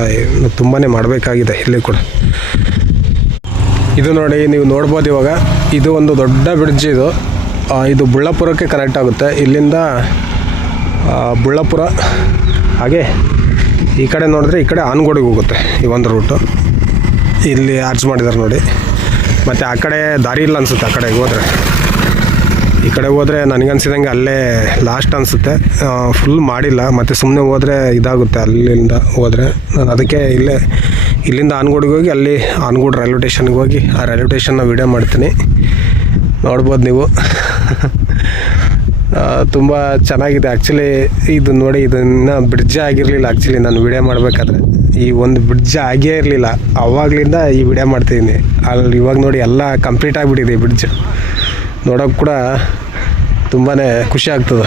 ತುಂಬಾ ಮಾಡಬೇಕಾಗಿದೆ ಇಲ್ಲಿ ಕೂಡ. ಇದು ನೋಡಿ, ನೀವು ನೋಡ್ಬೋದು ಇವಾಗ. ಇದು ಒಂದು ದೊಡ್ಡ ಬ್ರಿಡ್ಜ್. ಇದು ಬುಳ್ಳಾಪುರಕ್ಕೆ ಕನೆಕ್ಟ್ ಆಗುತ್ತೆ. ಇಲ್ಲಿಂದ ಬುಳ್ಳಾಪುರ, ಹಾಗೆ ಈ ಕಡೆ ನೋಡಿದ್ರೆ ಈ ಕಡೆ ಆನಗೋಡಿಗೆ ಹೋಗುತ್ತೆ ಈ ಒಂದು ರೂಟು. ಇಲ್ಲಿ ಆರ್ಚ್ ಮಾಡಿದ್ದಾರೆ ನೋಡಿ. ಮತ್ತು ಆ ಕಡೆ ದಾರಿ ಇಲ್ಲ ಅನಿಸುತ್ತೆ ಆ ಕಡೆಗೆ ಹೋದರೆ. ಈ ಕಡೆ ಹೋದರೆ ನನಗನ್ಸಿದಂಗೆ ಅಲ್ಲೇ ಲಾಸ್ಟ್ ಅನಿಸುತ್ತೆ, ಫುಲ್ ಮಾಡಿಲ್ಲ. ಮತ್ತು ಸುಮ್ಮನೆ ಹೋದರೆ ಇದಾಗುತ್ತೆ ಅಲ್ಲಿಂದ ಹೋದರೆ. ನಾನು ಅದಕ್ಕೆ ಇಲ್ಲಿಂದ ಆನಗೋಡಿಗೆ ಹೋಗಿ ಅಲ್ಲಿ ಆನಗೋಡು ರೈಲ್ವೆ ಸ್ಟೇಷನ್ಗೆ ಹೋಗಿ ಆ ರೈಲ್ವೆ ಸ್ಟೇಷನ್ನ ವೀಡಿಯೋ ಮಾಡ್ತೀನಿ, ನೋಡ್ಬೋದು ನೀವು. ತುಂಬ ಚೆನ್ನಾಗಿದೆ ಆ್ಯಕ್ಚುಲಿ. ಇದು ನೋಡಿ, ಇದನ್ನು ಬ್ರಿಡ್ಜ್ ಆಗಿರಲಿಲ್ಲ ಆ್ಯಕ್ಚುಲಿ ನಾನು ವೀಡಿಯೋ ಮಾಡಬೇಕಾದ್ರೆ. ಈ ಒಂದು ಬ್ರಿಡ್ಜ್ ಆಗೇ ಇರಲಿಲ್ಲ, ಆವಾಗಲಿಂದ ಈ ವಿಡಿಯೋ ಮಾಡ್ತಿದ್ದೀನಿ. ಅಲ್ಲಿ ಇವಾಗ ನೋಡಿ ಎಲ್ಲ ಕಂಪ್ಲೀಟ್ ಆಗಿಬಿಟ್ಟಿದೆ ಈ ಬ್ರಿಡ್ಜ್. ನೋಡೋಕೆ ಕೂಡ ತುಂಬಾ ಖುಷಿ ಆಗ್ತದೆ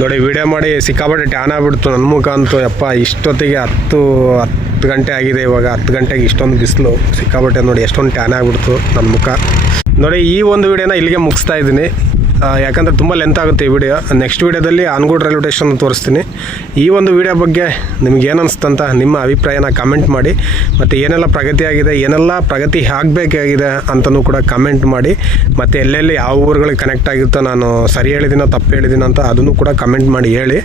ನೋಡಿ. ವಿಡಿಯೋ ಮಾಡಿ ಸಿಕ್ಕಾಪಟ್ಟೆ ಟ್ಯಾನ್ ಆಗಿಬಿಡ್ತು ನನ್ನ ಮುಖ ಅಂತೂ. ಯಪ್ಪ, ಇಷ್ಟೊತ್ತಿಗೆ 10 ಗಂಟೆ ಆಗಿದೆ ಇವಾಗ. 10 ಗಂಟೆಗೆ ಇಷ್ಟೊಂದು ಬಿಸಿಲು ಸಿಕ್ಕಾಪಟ್ಟೆ ನೋಡಿ, ಎಷ್ಟೊಂದು ಟ್ಯಾನ್ ಆಗಿಬಿಡ್ತು ನನ್ನ ಮುಖ ನೋಡಿ. ಈ ಒಂದು ವಿಡಿಯೋನ ಇಲ್ಲಿಗೆ ಮುಗಿಸ್ತಾ ಇದ್ದೀನಿ, ಯಾಕಂದರೆ ತುಂಬ ಲೆಂತ್ ಆಗುತ್ತೆ ಈ ವಿಡಿಯೋ. ನೆಕ್ಸ್ಟ್ ವಿಡಿಯೋದಲ್ಲಿ ಆನಗೋಡು ರೈಲ್ವೆ ಸ್ಟೇಷನ್ ತೋರಿಸ್ತೀನಿ. ಈ ಒಂದು ವಿಡಿಯೋ ಬಗ್ಗೆ ನಿಮ್ಗೆ ಏನು ಅನಿಸ್ತಂತ ನಿಮ್ಮ ಅಭಿಪ್ರಾಯನ ಕಮೆಂಟ್ ಮಾಡಿ. ಮತ್ತು ಏನೆಲ್ಲ ಪ್ರಗತಿ ಆಗಿದೆ, ಏನೆಲ್ಲ ಪ್ರಗತಿ ಆಗಬೇಕಾಗಿದೆ ಅಂತಲೂ ಕೂಡ ಕಮೆಂಟ್ ಮಾಡಿ. ಮತ್ತು ಎಲ್ಲೆಲ್ಲಿ ಯಾವ ಊರುಗಳಿಗೆ ಕನೆಕ್ಟ್ ಆಗಿತ್ತೋ, ನಾನು ಸರಿ ಹೇಳಿದ್ದೀನೋ ತಪ್ಪು ಹೇಳಿದ್ದೀನೋ ಅಂತ ಅದನ್ನು ಕೂಡ ಕಮೆಂಟ್ ಮಾಡಿ ಹೇಳಿ.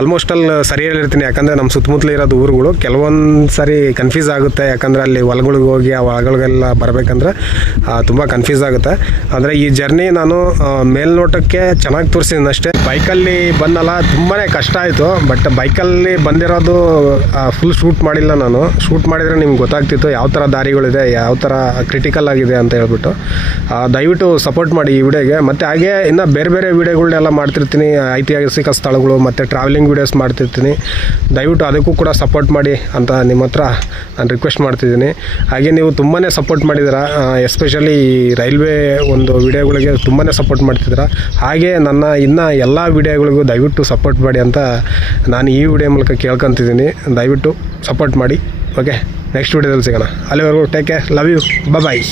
ಆಲ್ಮೋಸ್ಟ್ ಅಲ್ಲಿ ಸರಿ ಹೇಳಿರ್ತೀನಿ, ಯಾಕಂದರೆ ನಮ್ಮ ಸುತ್ತಮುತ್ತಲು ಇರೋದು ಊರುಗಳು ಕೆಲವೊಂದು ಸರಿ ಕನ್ಫ್ಯೂಸ್ ಆಗುತ್ತೆ. ಯಾಕಂದರೆ ಅಲ್ಲಿ ಹೊಲಗಳಿಗೆ ಹೋಗಿ ಆ ಹೊಲಗಳಿಗೆಲ್ಲ ಬರಬೇಕಂದ್ರೆ ತುಂಬ ಕನ್ಫ್ಯೂಸ್ ಆಗುತ್ತೆ. ಅಂದರೆ ಈ ಜರ್ನಿ ನಾನು ಮೇಲ್ನೋಟಕ್ಕೆ ಚೆನ್ನಾಗಿ ತೋರಿಸಿದ್ದೀನಿ ಅಷ್ಟೇ. ಬೈಕಲ್ಲಿ ಬಂದಲ್ಲ, ತುಂಬಾ ಕಷ್ಟ ಆಯಿತು. ಬಟ್ ಬೈಕಲ್ಲಿ ಬಂದಿರೋದು ಫುಲ್ ಶೂಟ್ ಮಾಡಿಲ್ಲ ನಾನು. ಶೂಟ್ ಮಾಡಿದರೆ ನಿಮ್ಗೆ ಗೊತ್ತಾಗ್ತಿತ್ತು ಯಾವ ಥರ ದಾರಿಗಳಿದೆ, ಯಾವ ಥರ ಕ್ರಿಟಿಕಲ್ ಆಗಿದೆ ಅಂತ ಹೇಳ್ಬಿಟ್ಟು. ದಯವಿಟ್ಟು ಸಪೋರ್ಟ್ ಮಾಡಿ ಈ ವಿಡಿಯೋಗೆ. ಮತ್ತು ಹಾಗೆ ಇನ್ನು ಬೇರೆ ಬೇರೆ ವೀಡಿಯೋಗಳನ್ನೆಲ್ಲ ಮಾಡ್ತಿರ್ತೀನಿ, ಐತಿಹಾಸಿಕ ಸ್ಥಳಗಳು ಮತ್ತು ಟ್ರಾವೆಲಿಂಗ್ ವೀಡಿಯೋಸ್ ಮಾಡ್ತಿರ್ತೀನಿ. ದಯವಿಟ್ಟು ಅದಕ್ಕೂ ಕೂಡ ಸಪೋರ್ಟ್ ಮಾಡಿ ಅಂತ ನಿಮ್ಮ ಹತ್ರ ನಾನು ರಿಕ್ವೆಸ್ಟ್ ಮಾಡ್ತಿದ್ದೀನಿ. ಹಾಗೆ ನೀವು ತುಂಬಾ ಸಪೋರ್ಟ್ ಮಾಡಿದ್ದೀರಾ, ಎಸ್ಪೆಷಲಿ ಈ ರೈಲ್ವೆ ಒಂದು ವಿಡಿಯೋಗಳಿಗೆ ತುಂಬಾ ಸಪೋರ್ಟ್ ಮಾಡ್ತಿದ್ದೀರಾ. ಹಾಗೆ ನನ್ನ ಇನ್ನು ಎಲ್ಲ ವಿಡಿಯೋಗಳಿಗೂ ದಯವಿಟ್ಟು ಸಪೋರ್ಟ್ ಮಾಡಿ ಅಂತ ನಾನು ಈ ವಿಡಿಯೋ ಮೂಲಕ ಕೇಳ್ಕೊತಿದ್ದೀನಿ. ದಯವಿಟ್ಟು ಸಪೋರ್ಟ್ ಮಾಡಿ. ಓಕೆ, ನೆಕ್ಸ್ಟ್ ವಿಡಿಯೋದಲ್ಲಿ ಸಿಗೋಣ. ಅಲ್ಲಿವರೆಗೂ take care, love you, bye.